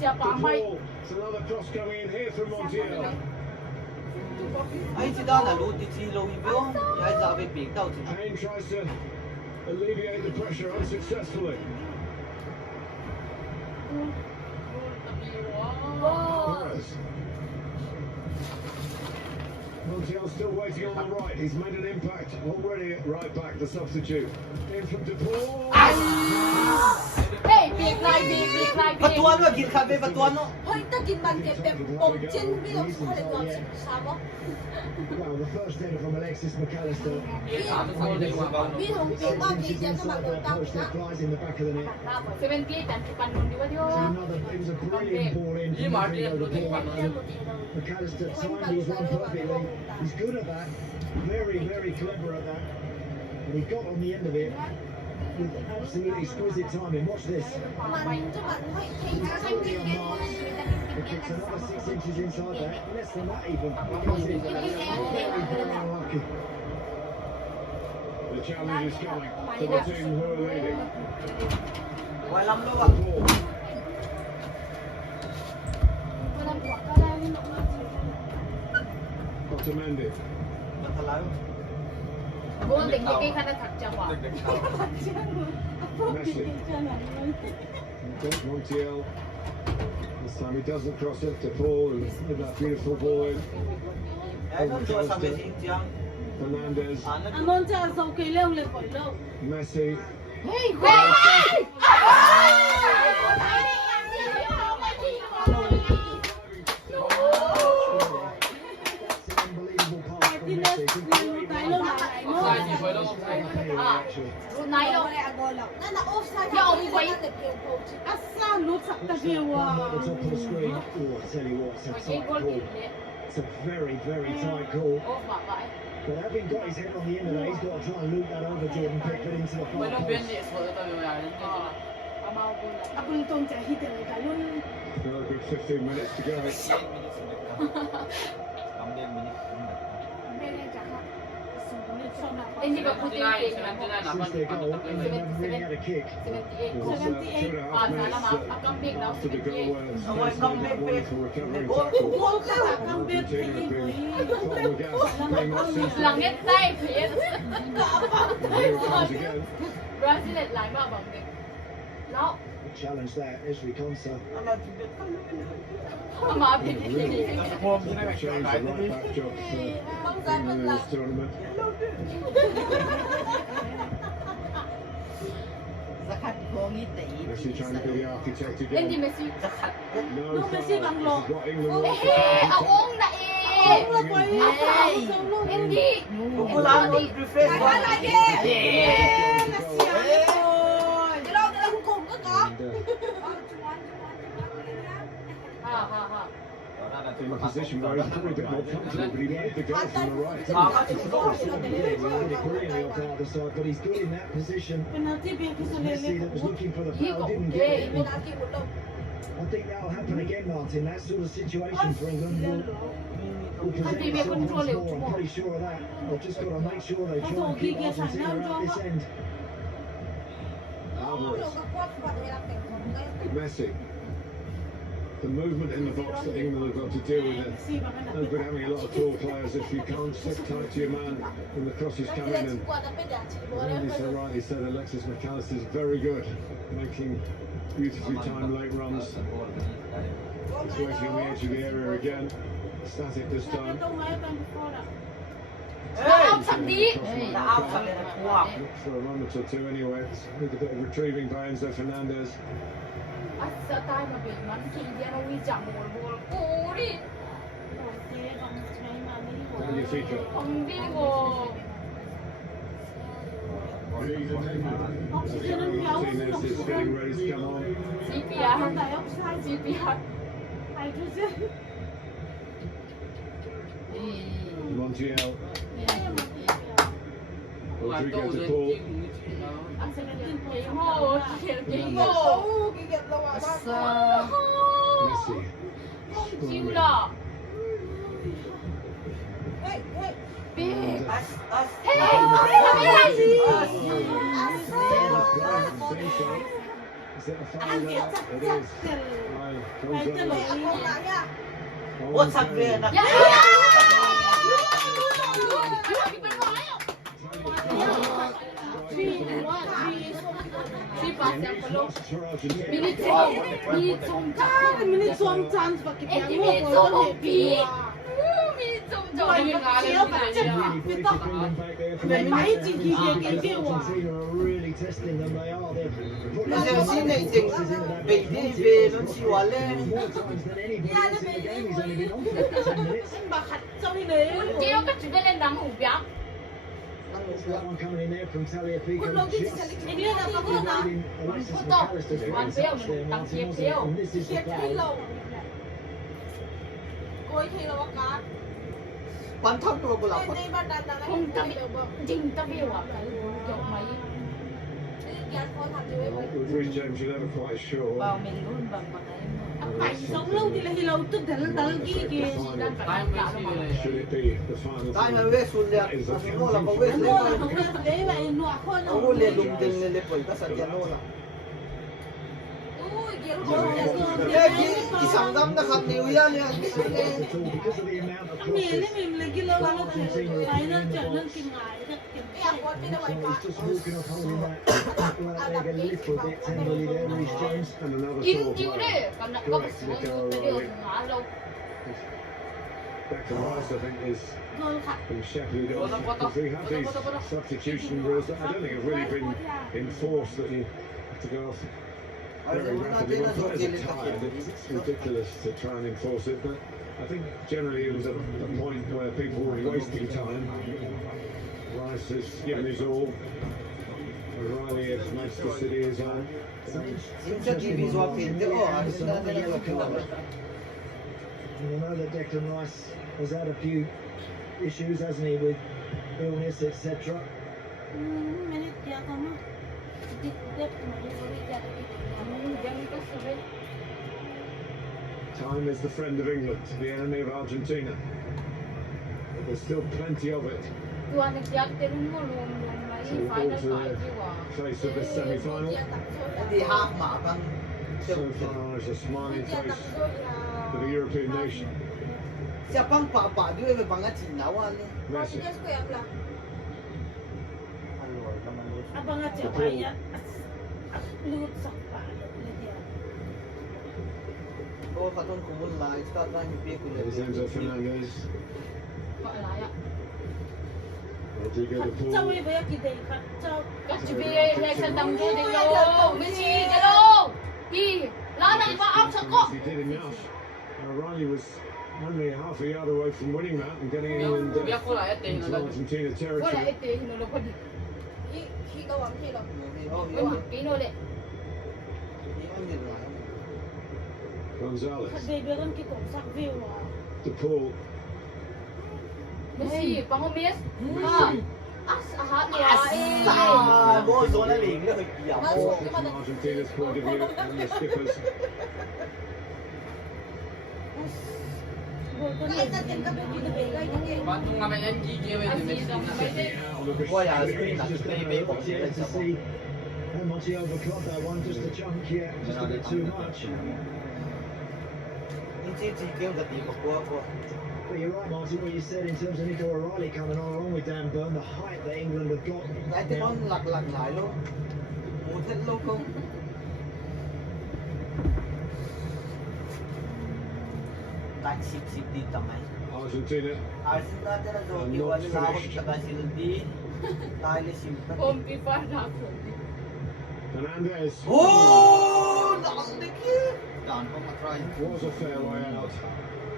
只把咪。 It's another cross coming in here from Montiel. 哎，知道那路的是路一标，还是被别到去。 Payne tries to alleviate the pressure unsuccessfully. Perez. Montiel still waiting on the right. He's made an impact already at right back, the substitute. In from De Paul. เฮ้ยเบรกไล่เบรกไล่เบร ประ ก ตูนู้นกินคาเฟ่ประตูนู้น เฮ้ยถ้ากินมันเก็บแบบผมเจนพี่เราสุดเลยตัวสามอ่ะ Well, the first header from Alexis McAllister. พี่ถงกินว่ากินจะมาโดนตั้ง Post นะ that flies in the back of the net. 70 dan depan nun di wadio. It was a brilliant ball in from the McAllister timed his run perfectly. He's good at that. Very, very clever at that. And he got on the end of it with absolutely exquisite timing. Watch this. มันจะมันไม่ใช่นะไม่กินเก็บมัน It gets another 6 inches inside that. Less than that even. Because it's very, very unlucky. The challenge is coming for the team who are leading. ไว้ล้ำแล้วอ่ะ Paul. Otamendi. มันทะลุ Gol ding ding kana thak jawa. Messi. Got Montiel. This time he doesn't cross it to Paul and with that beautiful ball in. ไอ้นั่นตัวสามเป็นจริงจัง Fernandez. อามอนจะเอาเกลียวเลยก่อนเลิก Messi. เฮ้ยเฮ้ย That's an unbelievable pass from Messi. Completely รุ่นไหนลง อะไรอะบอลหรอกนั่นน่ะออฟไซด์ที่ไว้แต่เพียงโคช อัสซาลุสักตะเกียว One at the top of the screen. Oh, I tell you what, it's a เมื่อกี้ tight กอล call. ผิดเนี่ย It's a very, very tight call. โอ้ฝากไว้ But having got his head on the end of that, he's got to try and loop that over Jordan Pickford into the far post. เอาเมาบุญ อาบุญตรงใจฮิตเลยค่ะรุ่น Another good 15 minutes to go. กำเดียมมินิ ไม่ได้จากสูงนี่ชอบนะ เอ็นที่แบบพูดจริงๆนะ Since their goal, and they never really had a kick. 78 It was 2.5 minutes after the goal where Spurs made that wonderful recovery tackle. โอ้ค่ะกังเบีย Argentina have been fought the gas very much since หลัง then. เน็ตใต้เพียน And here it comes again. บราซิลหลายมากแบบนี้แล้ว Challenge that, Esri Konsa. มาผิด Really changed the right back job in this tournament. สกัดโกงี้ตี Messi trying to be the architect เล่น again. ดีเมสซี่ สกัด No foul. This is what England เฮ้ want to เอาวงนะเอ๋เอ็นดี กูล้างรถรีเฟรชก่อน do. เราจะกลุ่มก็ก๊อฟ ฮ่าฮ่าฮ่า In a position where he's probably a bit more comfortable, but he made the goal from the right. Yeah, he did it brilliantly off the other side, but he's good in that position. เป็นนาที่เบียร์พิเศษเล็ก Messi that was looking for the พี่ foul ก็ didn't เก๋ get เว it. ลากี่หุ่นลง I think that'll happen again, Martin. That sort of situation for England will present itself once more. I'm pretty sure of that. I've just got to make sure they try and keep Argentina out this end. ลง Alvarez. กับพวกเวลาเป็นของเลย Messi. The movement in the box that England have got to deal with it. สี่แบบนั้น No good having a lot of tall players if you can't sit tight to your man when the crosses นั่น come คือเล่น in. สกวาจะเป็นอย่างชิบเลย And he so rightly said Alexis McAllister is very good, making beautifully timed late runs. He's waiting on the edge of the area again. Static this ถ้า time. ต้องไว้เป็นโคตรอ่ะ เฮ้ย เอาสักนี้ จะเอาทะเลนะพวก For a moment or two anyway. Need a bit of retrieving by Enzo Fernandez. อัสสไตล์มาเป็นมันที่เดียร์วิจามโบลกูดิ เจ๊ต้องใช้มาไม่ได้ Magnifico. ผมดีโว ออกซิเจนนั้นเยอะสุด Martinez is getting ready to come on. ซีพีอาร์ คาร์บอนไดออกไซด์ ซีพีอาร์ ไฮโดรเจน Montiel. Rodrigo de Paul. อัสเซนตินเกมโฮเขียนเกมโฮ โอ้กี่เก็บระหว่างบ้าน Messi. จิวล่ะ เฮ้ยเฮ้ย บิ๊ก อัสอัส เฮ้ยทำอะไรสิ Same shot. Is it a foul Anh there? biết chắc It chắc is. cần By phải cho lỗi Gonzalez. What's up there? Dạ. Minute some chance but Em chỉ biết số một vị. Mình trông trò như là chiếu và chất biết tóc lấy máy chỉ kỳ cái kêu à Argentina are really testing them. They are. They're putting Bây giờ more xin này forces thì into that bị back. đi về nó chịu à lên. More times than anybody else in the game. He's only been on for 10 minutes. anh bà khặt trong đi đấy chiếu các chú lên đám hủ béo. There's that one coming in there from Tagliafico. anh biết là có cái nào Alexis Tốt. McAllister's Hoàn great phiếu touch there, mình tăng Martin, chiếc wasn't it? phiếu. And this is the foul. Bắn thấp rồi là Không ta bị trình ta biểu à kiểu mấy With Reece James, you're never quite sure. vào mình luôn bằng bằng phải sống lâu thì là lâu tức là tới kia kìa Should it be the final? tại mà về xuống liệt nó là có về nó là không biết đấy vậy nọ thôi nó có liệt lùng tình lên bởi các sản nó là cái sản phẩm nó không nhiều nha nha Because of the amount of mình crosses. lấy mình lấy cái lâu nó phải nó trở nên kinh ngại So he's just walking off holding that leg a little bit tenderly there, Reece James. And another chín sort chiếu of đấy còn lại có một số cái điều hóa lâu Declan Rice, I think, is rồi khặt from Sheffield. Because we have these substitution rules that I don't think have really been enforced, that you have to go off very rapidly. When players are tired, it's ridiculous to try and enforce it, but I think generally it was a point where people were wasting time. Rice has given his all. O'Reilly of Manchester City is on. Chính cái visual phim đó Argentina thì là cái And I know that Declan Rice has had a few issues, hasn't he, with illness, etc. mình kia không đi tiếp mà đi Time is the friend of England, the enemy of Argentina. But there's still plenty of it. tuan này kia tên mua luôn mấy So phải we're nó all to phải the chứ à face of this semi-final. đi hát mà bằng So far as a smiling face for the European nation. sẽ bằng bà đi về bằng cái chuyện nào anh Messi. abang aja bayar lut sakpa có phát ngôn cũng lại các anh biết của There's Enzo Fernandez. gọi lại ạ Rodrigo de cháu Paul. ấy với cái đấy khát cháu các chú biết này sân đầm kia đi đâu Messi cái đâu đi lá này vào áo sợ có He did enough. O'Reilly was only half a yard away from winning that and getting England into Argentina có lại territory. tiền nó có đi tí nữa đấy Gonzalez. khát đây biết cái cổng sắc view à De Paul. Messi bằng không biết Messi. hát nhà à bố rồi nó liền nó hơi kiểu From Argentina's point of view and the skippers. rồi cái này Boy, I was green, It's that's just pretty gonna big. look yet to see how much he overclocked that one. Just a chunk yet, just a bit too much. Chỉ kêu là tìm một qua qua. But you're right, Martin, what you said in terms of Nico O'Reilly coming on along with Dan Burn, the height that England have got. Cái tiếng nó lật lại luôn. Muốn thích lâu không? Tại xịt đi tầm này. Argentina. Argentina thế là rồi điều anh sao cũng chắc là xịt đi. Tai lên xịt. ôm cái phát ra Fernandez. Oh, đó là kia. Đàn không mà try. Was a fair way out.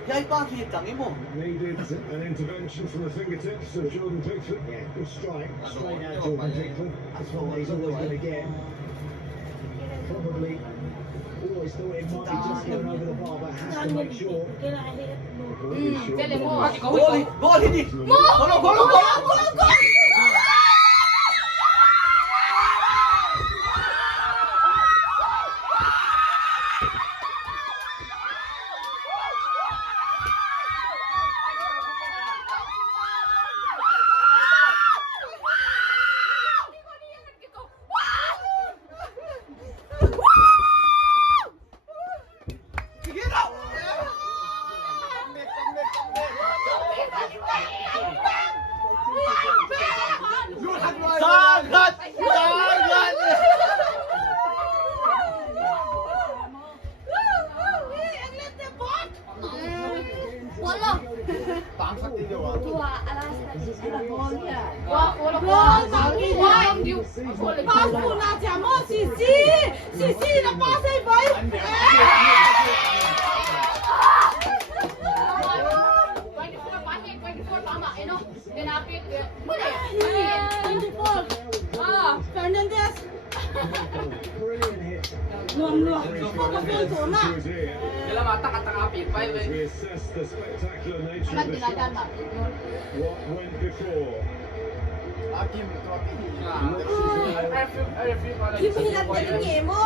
Cái ba kia chẳng ý mong. Needed an intervention from the fingertips of Jordan Pickford. Yeah, good strike. Straight out Jordan Pickford. That's one that he's always going to get. Probably always thought it might be just going over the bar, but has to make sure. cái này hết Really sure. cái này mua Gol đi. Gol. 哇，我的光，哇，丢，我的巴布拉贾莫西西的巴西杯。Fernandez. Brilliant hit. รวมพวกมันเป็นตัวน่ะ We assess the spectacular nature of the shot. What went before? ที่มีนัดเตะเกมโม่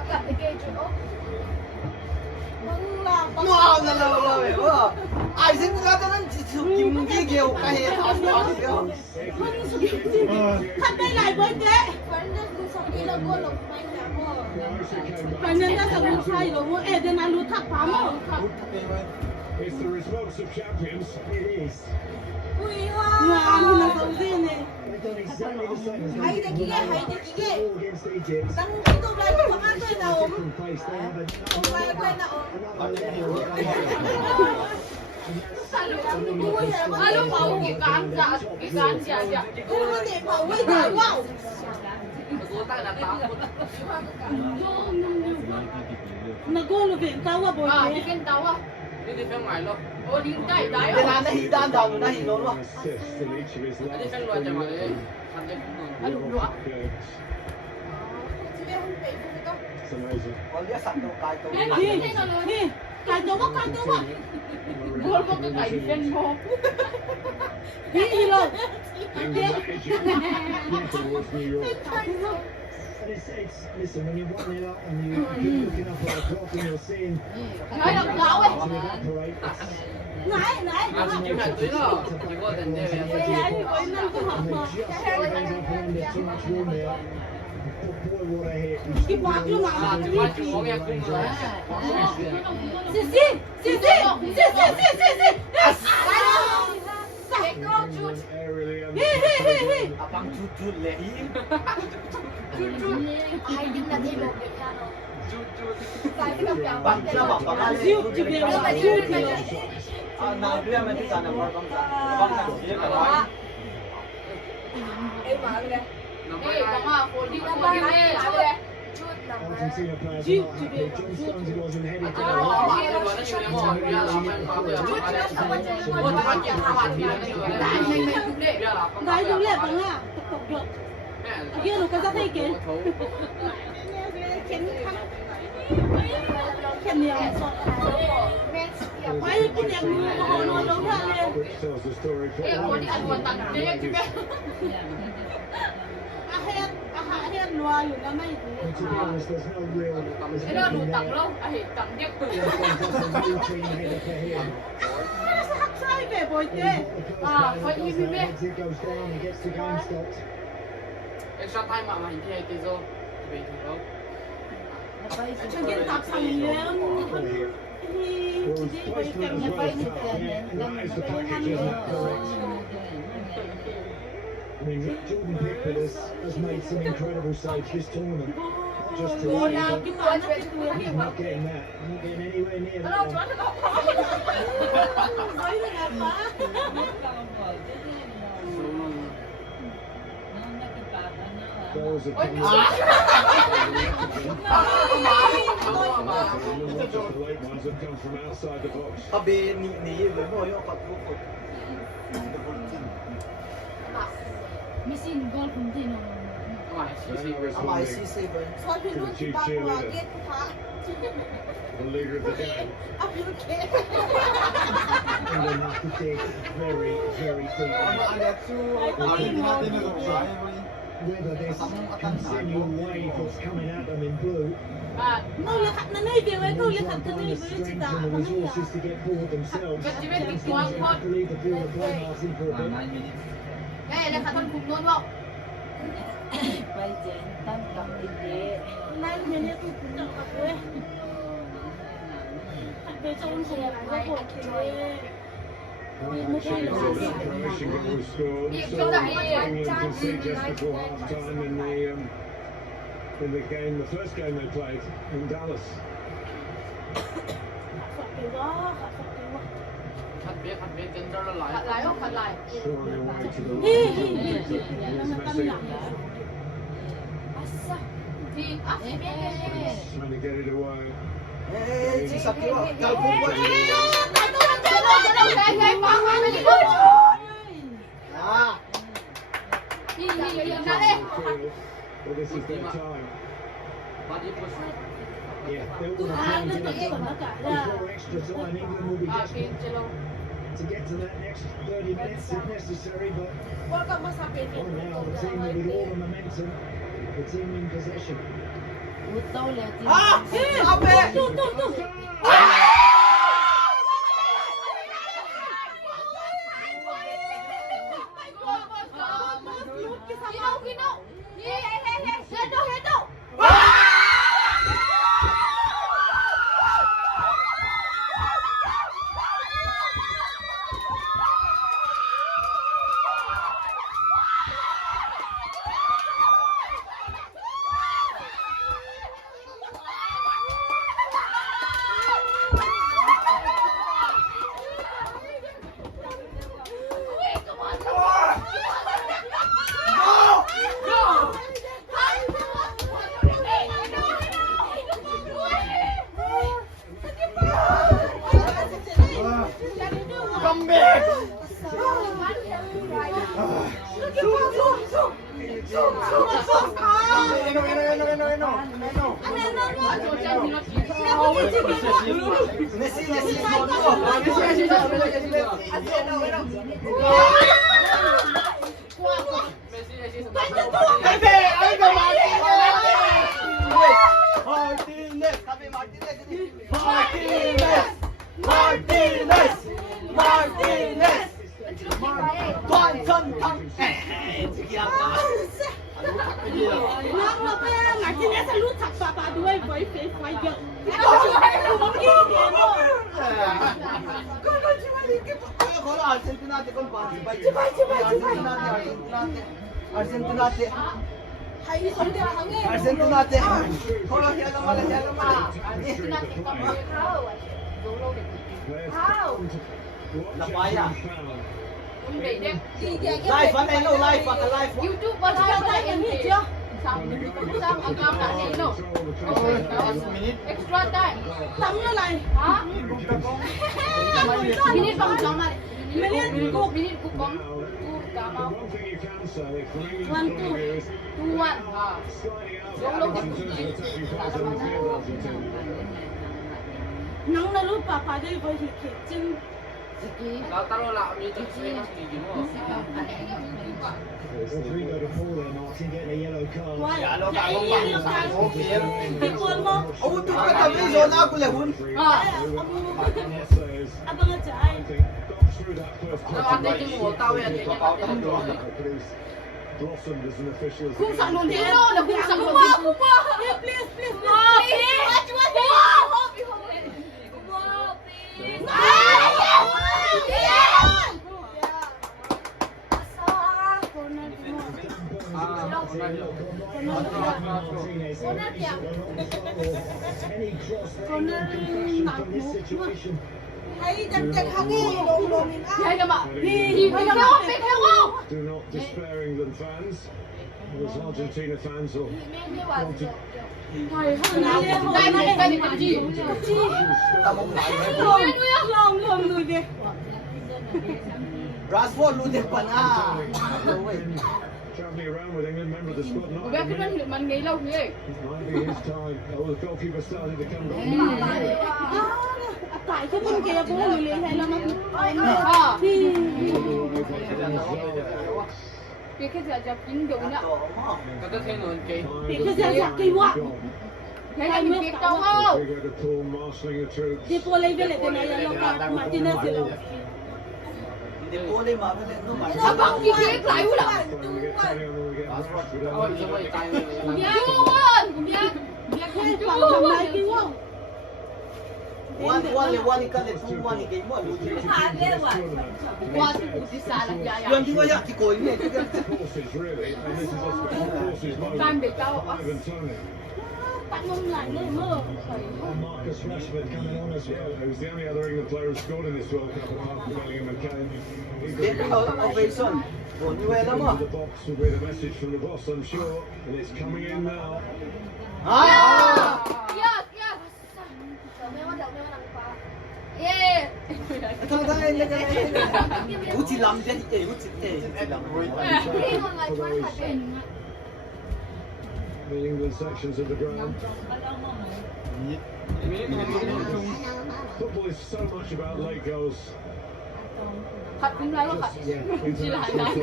Agak terkejut. Oh. Mengulang. Wow, lah. Ai xin ra cho nên chỉ kim cái kiểu cái hệ thống đó thì không. ท่านได้หลายเบอร์เจ๊ Fernandez tu sambil gol loh main apa. Fernandez กับลูกชายหลงว่าเดนารู้ทักพาโม่ It's the response of champions. It is. งานที่เราต้องเล่นเนี่ย They've done exactly the same as Hai they dah did kira, hai dah kira. against Egypt. Tang itu belajar makan tu dah om. Different place. They have Bukan aku nak om. another level that they have. Lalu mau bukan saja. Kau ni power dah wow. Nagolo ben tawa boy Đi bên tàu à? Đi bên ngoài luôn. Ô đi chạy đấy. Cái này nó hít đan đầu nó hít nó luôn. Assists in each of his Đi last bên ngoài chạy mà đi. Thành đi. Aduh dua. Sudah sampai tu tu. It's amazing. Còn cái sẵn đồ cái tôi. นี่การตัวว่าการตัวว่า Gol có cái cảnh bên một. นี่อีโล England at Egypt. Towards New York. But it's listen, when you're 1-0 up and you're looking up at the clock and you're seeing Nói đập gạo ấy. to evaporate, it's ไหน Ăn chịu này tí rồi. Chỉ có tiền đây. ไอ้ไอ้ไอ้นั่นก็หัก and มา they just end up under too much room there. Boy, what a hit. กี่บาทอยู่หลัง À, chỉ có chỉ có nghe cung rồi. สิ Tekok cut. Aerially Abang cucut leh. Hai dia nak tengok dia kan. Saya tengah piang. Bang kenapa bang Ali? ซิวจิเบลซิวจิเบล Nah dia mesti sana bang. Bang nak dia kalau. Malu dah. Ê, bóng à, phổ đi qua đi lên. Cut nak. Argentina players are not happy. John Stones, he wasn't headed to the Dai du le bang à tộc được kia nó cái ra đây kìa khen nhiều quay cái nhà nó đấu ra lên which tells the story Ê, có đi ăn quần tặng đi chứ bé. hết loaอยู่นะไม่ And to be honest, there's no real Cái đó đủ tặng đâu. À, hết tặng tiếp. routine header for him. หักใส่แบบโอยเจ้ As it goes down, he gets the game stopped. Extra time mà hình thì tí rồi. Về thì đâu. ฉันกินตับสั่งเลี้ยง Well, his placement as well is tough. Yeah, that is the package, isn't that correct? I mean, Jordan Pickford has made some incredible saves this tournament. Not just โดน today, ดาว but กินตับนั่นเป็นตัว he's not getting that. He's not getting anywhere near that one. ไม่ได้นะป้า Goals have come the late ones have come from outside the box. Tapi ni với mỗi họ cũng có. Missing goal from Dino. Amai CC với. Kau dulu tiba lagi pak. The leader of the day. Aku okay. England have to dig very, very deep. Whether this continual wave that's coming at them in blue À, Nó là khát nó nơi về với cô là khát cái nơi với chị strength ta. and the resources to get forward themselves. But you make me John Stones go will have to leave the ball and play Martin for a bit. ê, là khát con cùng luôn không? Nay mình đi tụi nó gặp đấy. Về trong phòng có bộ thế. Croatian goal was scored. So England conceded just before half time in the game, the first game they played in Dallas. Phật cái đó, Phật cái đó. Phạt lại không? Phạt lại. Throwing their way to the Hi, right. hi, hi. Here's Nó tâm Messi. lặng đó. Thì Trying to get it away. Chỉ sắp kêu cao cũng quá. À. Well, this is their time. Yeah, they all À, have nó time tự còn nó cả ra. before extra time. England will be desperate to get to that next 30 minutes if necessary, but right now the team with all the momentum, the team in possession. À. Apa? Tu. Toàn thân thắng. Martinez sẽ lút chặt bà đuôi với phế quay dựng. Con Argentina thì con bạn Argentina thì Thôi hiện là mà là quái à? Live anh em live và live. YouTube vào live em hiểu chưa? Xong account đã đi đâu? Extra time. Tắm nó lại. Hả? Minute bằng chó mà. Minute cục bóng. Cả mau. 1-2. Nắng nó lúc bà đây với thịt chân. Rodrigo de Paul there, Martin, getting a yellow card. Cái cuốn không? Ô, tôi có tầm đi rồi nào cũng là hun. Abang ngajak. Blossomed as an official. Khung sẵn luôn thế đâu, là khung sẵn luôn. Please. Hãy đặt chân hăng đi, đồ mình ăn. Hay mà. Đi theo không? Do not despair England fans. Those Argentina fans will want to Đây đi cái gì? Lom lùi về. Rashford luôn đẹp bạn à. travelling around with England, member of the squad. Not Bé cái mình nghĩ lâu thế. might be his time. Oh, the goalkeeper started to come down. Tại cái bên kia bố người lấy hay là mà Thì cái giờ chụp chính dụng đó. thì cái giờ kỳ quá Thế là mình biết đâu không? We go to Paul marshalling the troops. thì bố lấy về lại cái này là nó cả Martinez thì đâu Để cô đi mà cái nó mà. Sao bằng kia kia lại quá đâu? When we get Tony on, then we get Rashford on. Biết luôn, biết hay chú bằng thằng này kỳ quá One cái này two one cái mua luôn. qua thì cũng đi xa là dài Lần thứ hai thì coi này cái Forces, really. And this is a special forces moment. Time để cho Ivan Tony. Bạn mong lại nữa mơ. And Marcus Rashford coming on as well. Who's the only other England player who scored in this World Cup apart from Bellingham and Kane. He's got Get out of ovation. Buồn như vậy lắm à? the box will be the message from the boss, I'm sure, and it's coming in now. Yes, yes. Yeah. Thằng này là cái hút chỉ làm cái gì hút chỉ làm. The England sections of the ground. Football is so much about late goals. Thật cũng ra thật. Chỉ là này.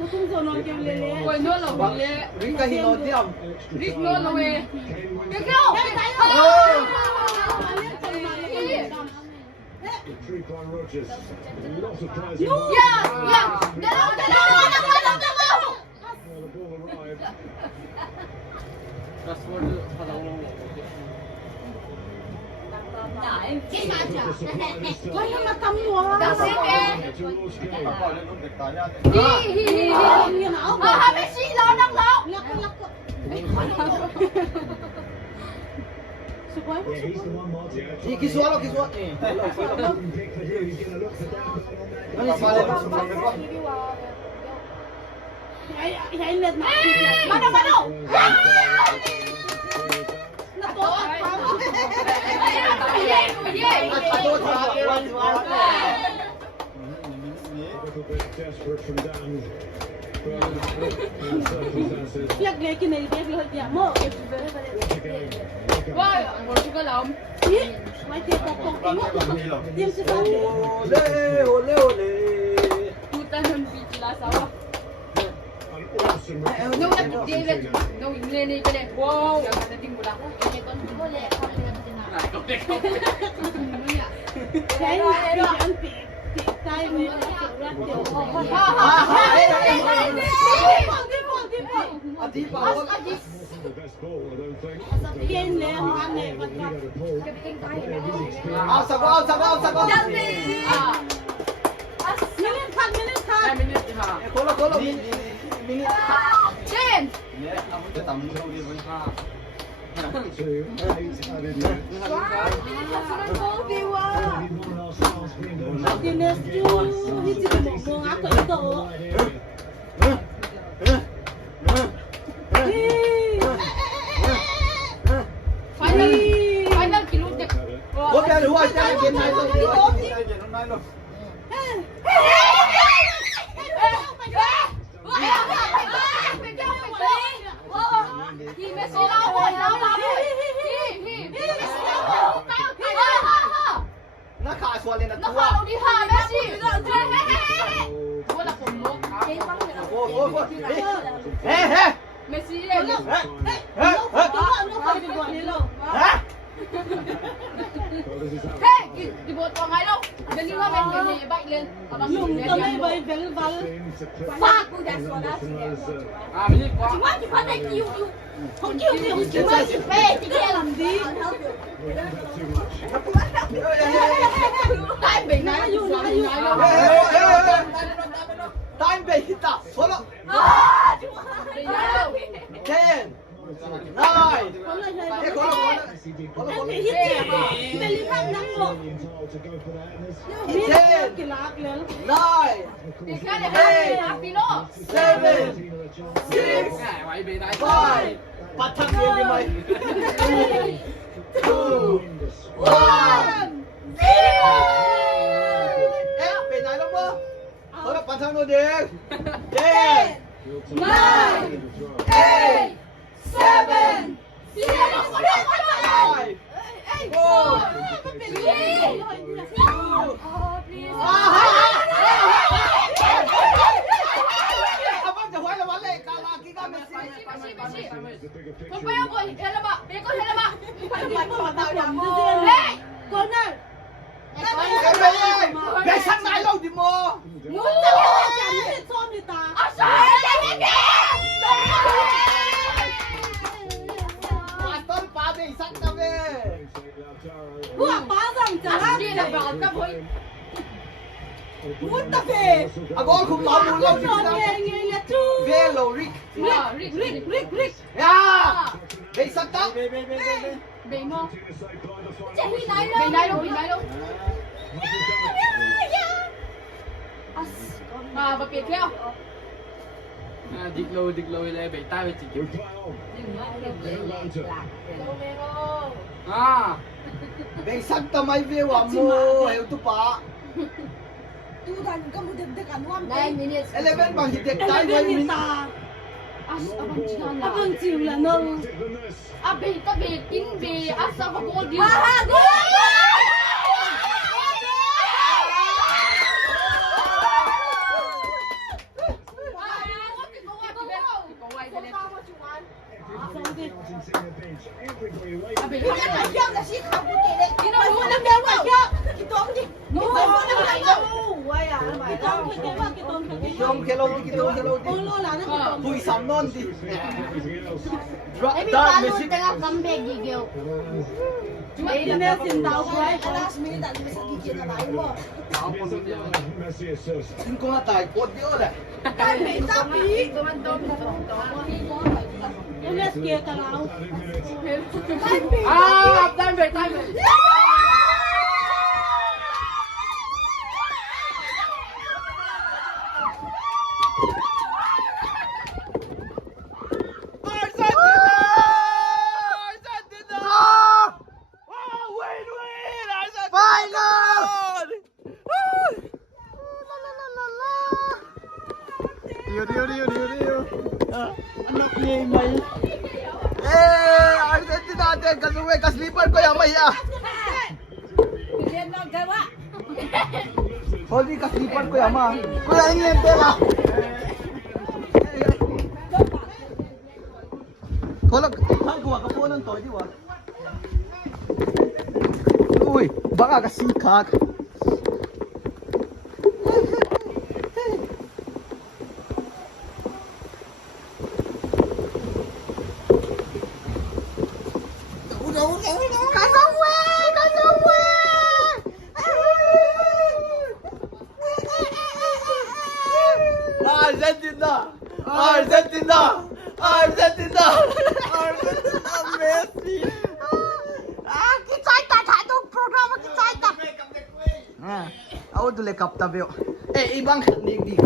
Nó không rồi nói kêu lê lê. Quên nữa là mình lê. Rick cái gì nó điềm. Rick nữa là về. Cái kêu. Retrieved by Rodgers. Not surprising. Yeah, yeah. Get out, get out. Well, the ball arrived. Cái mà chả. Coi nó mà tắm mùa. Đâu sẽ kê. Towards Kane. Như nào? Messi lo đang lo. Lắc. Sự quái. Yeah, he's the one Martin. Cái số lo cái số. Pick for who? He's going to look for down on that. Hãy lên mặt đi. Bắt đầu. Nó tốt. A little bit desperate from Dan. Circumstances. Lắc ghế cái này đẹp rồi dạ mơ. What a game. Wow, một cái lòng. Ý, mày thiệt là tốt tính. Tiêm sẽ tốt. Olé. Chúng ta hơn bị là sao? An awesome recovery Nâu from đặt đi lên, Argentina. nâu lên đi cái này. Wow, jangan ada tinggal dah. Ini kan boleh. Cái này bị ăn bị tay với nó kiểu ra kiểu. Đi vào. Wasn't the best ball, I don't think. Kiên lẹ hoa này và He cặp. had a pull. Ao sao có. Minute cut. Minit ha. Cố là. Mình. James. Nè, ôngจะtắm đâu đi với ha. 2, 8 added minutes. Martinez chưa hít chỉ một mông áo cởi tổ. Final kilo tek. Có cái đúng rồi, cái này này luôn. Thì Messi lao rồi. Nó khá xóa lên là Nó khá đâu đi hà Messi. Gua là cùng một. Ô. Ê. Messi đây. Nó không được gọi đi đâu. Hả? Hey, di buat orang ai đâu. Jadi lah main ni baik lên. Abang Lùng tao lấy bầy bèn vào. Fuck, udah suara sih. minit quá. Cuma di mana kiu. Không chịu gì, không chịu gì. Thì kia làm đi. Tay bị Nó nãy vô. Time về hít ta. Số lo. 10. 9. Có lời này. Ê, có. Em bị hít chị. Bên lý thăm nắng lộ. Hít cái lạc lên. 9. Di kan dia Pino. 7. 6. 5. Bắt thằng điên đi mày. 2. 1. Ê, về này lắm bơ. Thôi là bắt thằng nó điên. 10. 9. 8. 7. 6. 5. 4. 3. Abang jangan lawan leh. Kalau kita mesti. Không phải ông ơi, thế là bạn, bé có thế là bạn. Phải bắt vào tao làm như thế. Hey, Con ơi. Bé sang này lâu đi mò. Muốn tao chẳng biết xôm đi ta. Pastor pa đi sang ta về. Buông bá rằng chả. đi là vào các voi. Muốn ta về. Abang không mau muốn lâu đi Con đâu. nghe là chú. Về lâu Rick. Rick. Ya. Bay sakta. Bay mo. Argentina side Bay by the final. nai luôn, bay nai luôn. À, và Việt theo. Địch lôi đây bảy tay với chị kiểu. Reply on. Atlanta. À. Bay sakta may view mo. Ayaw to pa. Đây, nhìn 11 bằng hitek tayo may minute. Abang chịu là nâng. Than this. À, Bay ta Bay kín Bay áp sao có goal đi. Everybody on the Argentina bench, everybody away. À, Bay không phải Không là siết không của chị đấy. Chị nói đúng năm đâu mà chưa? Chị tốn đi. Đúng Chị rồi, tốn đúng đi. rồi. Quay à, mày tao. Kitong kilo. Huy sắm non đi. Everything else. Em bị Dark ta luôn music. tengah comeback gì kiểu. Đây là nè xin tao quay. Last minute tadi mesti gigi na lain mo. Messi assist. Sin ko na tayo. Kod yun eh. Kan mày tao bị. Em là kia cả lão. Added minutes. À, time về. Anak ni May. Argentina natin. Kasuwe, kaslipan ko yung May ah. Bilian mo gawa. Holy, kaslipan ko yung Ma. Kuya, ang yung pera. Kolak, saan kuha ka po ng to, di ba? Uy, baka kasikak. Argentina! Argentina! Argentina! Argentina! Messi! Kita tak tu program kita. Ako dule kapta veo. Eh, ibang di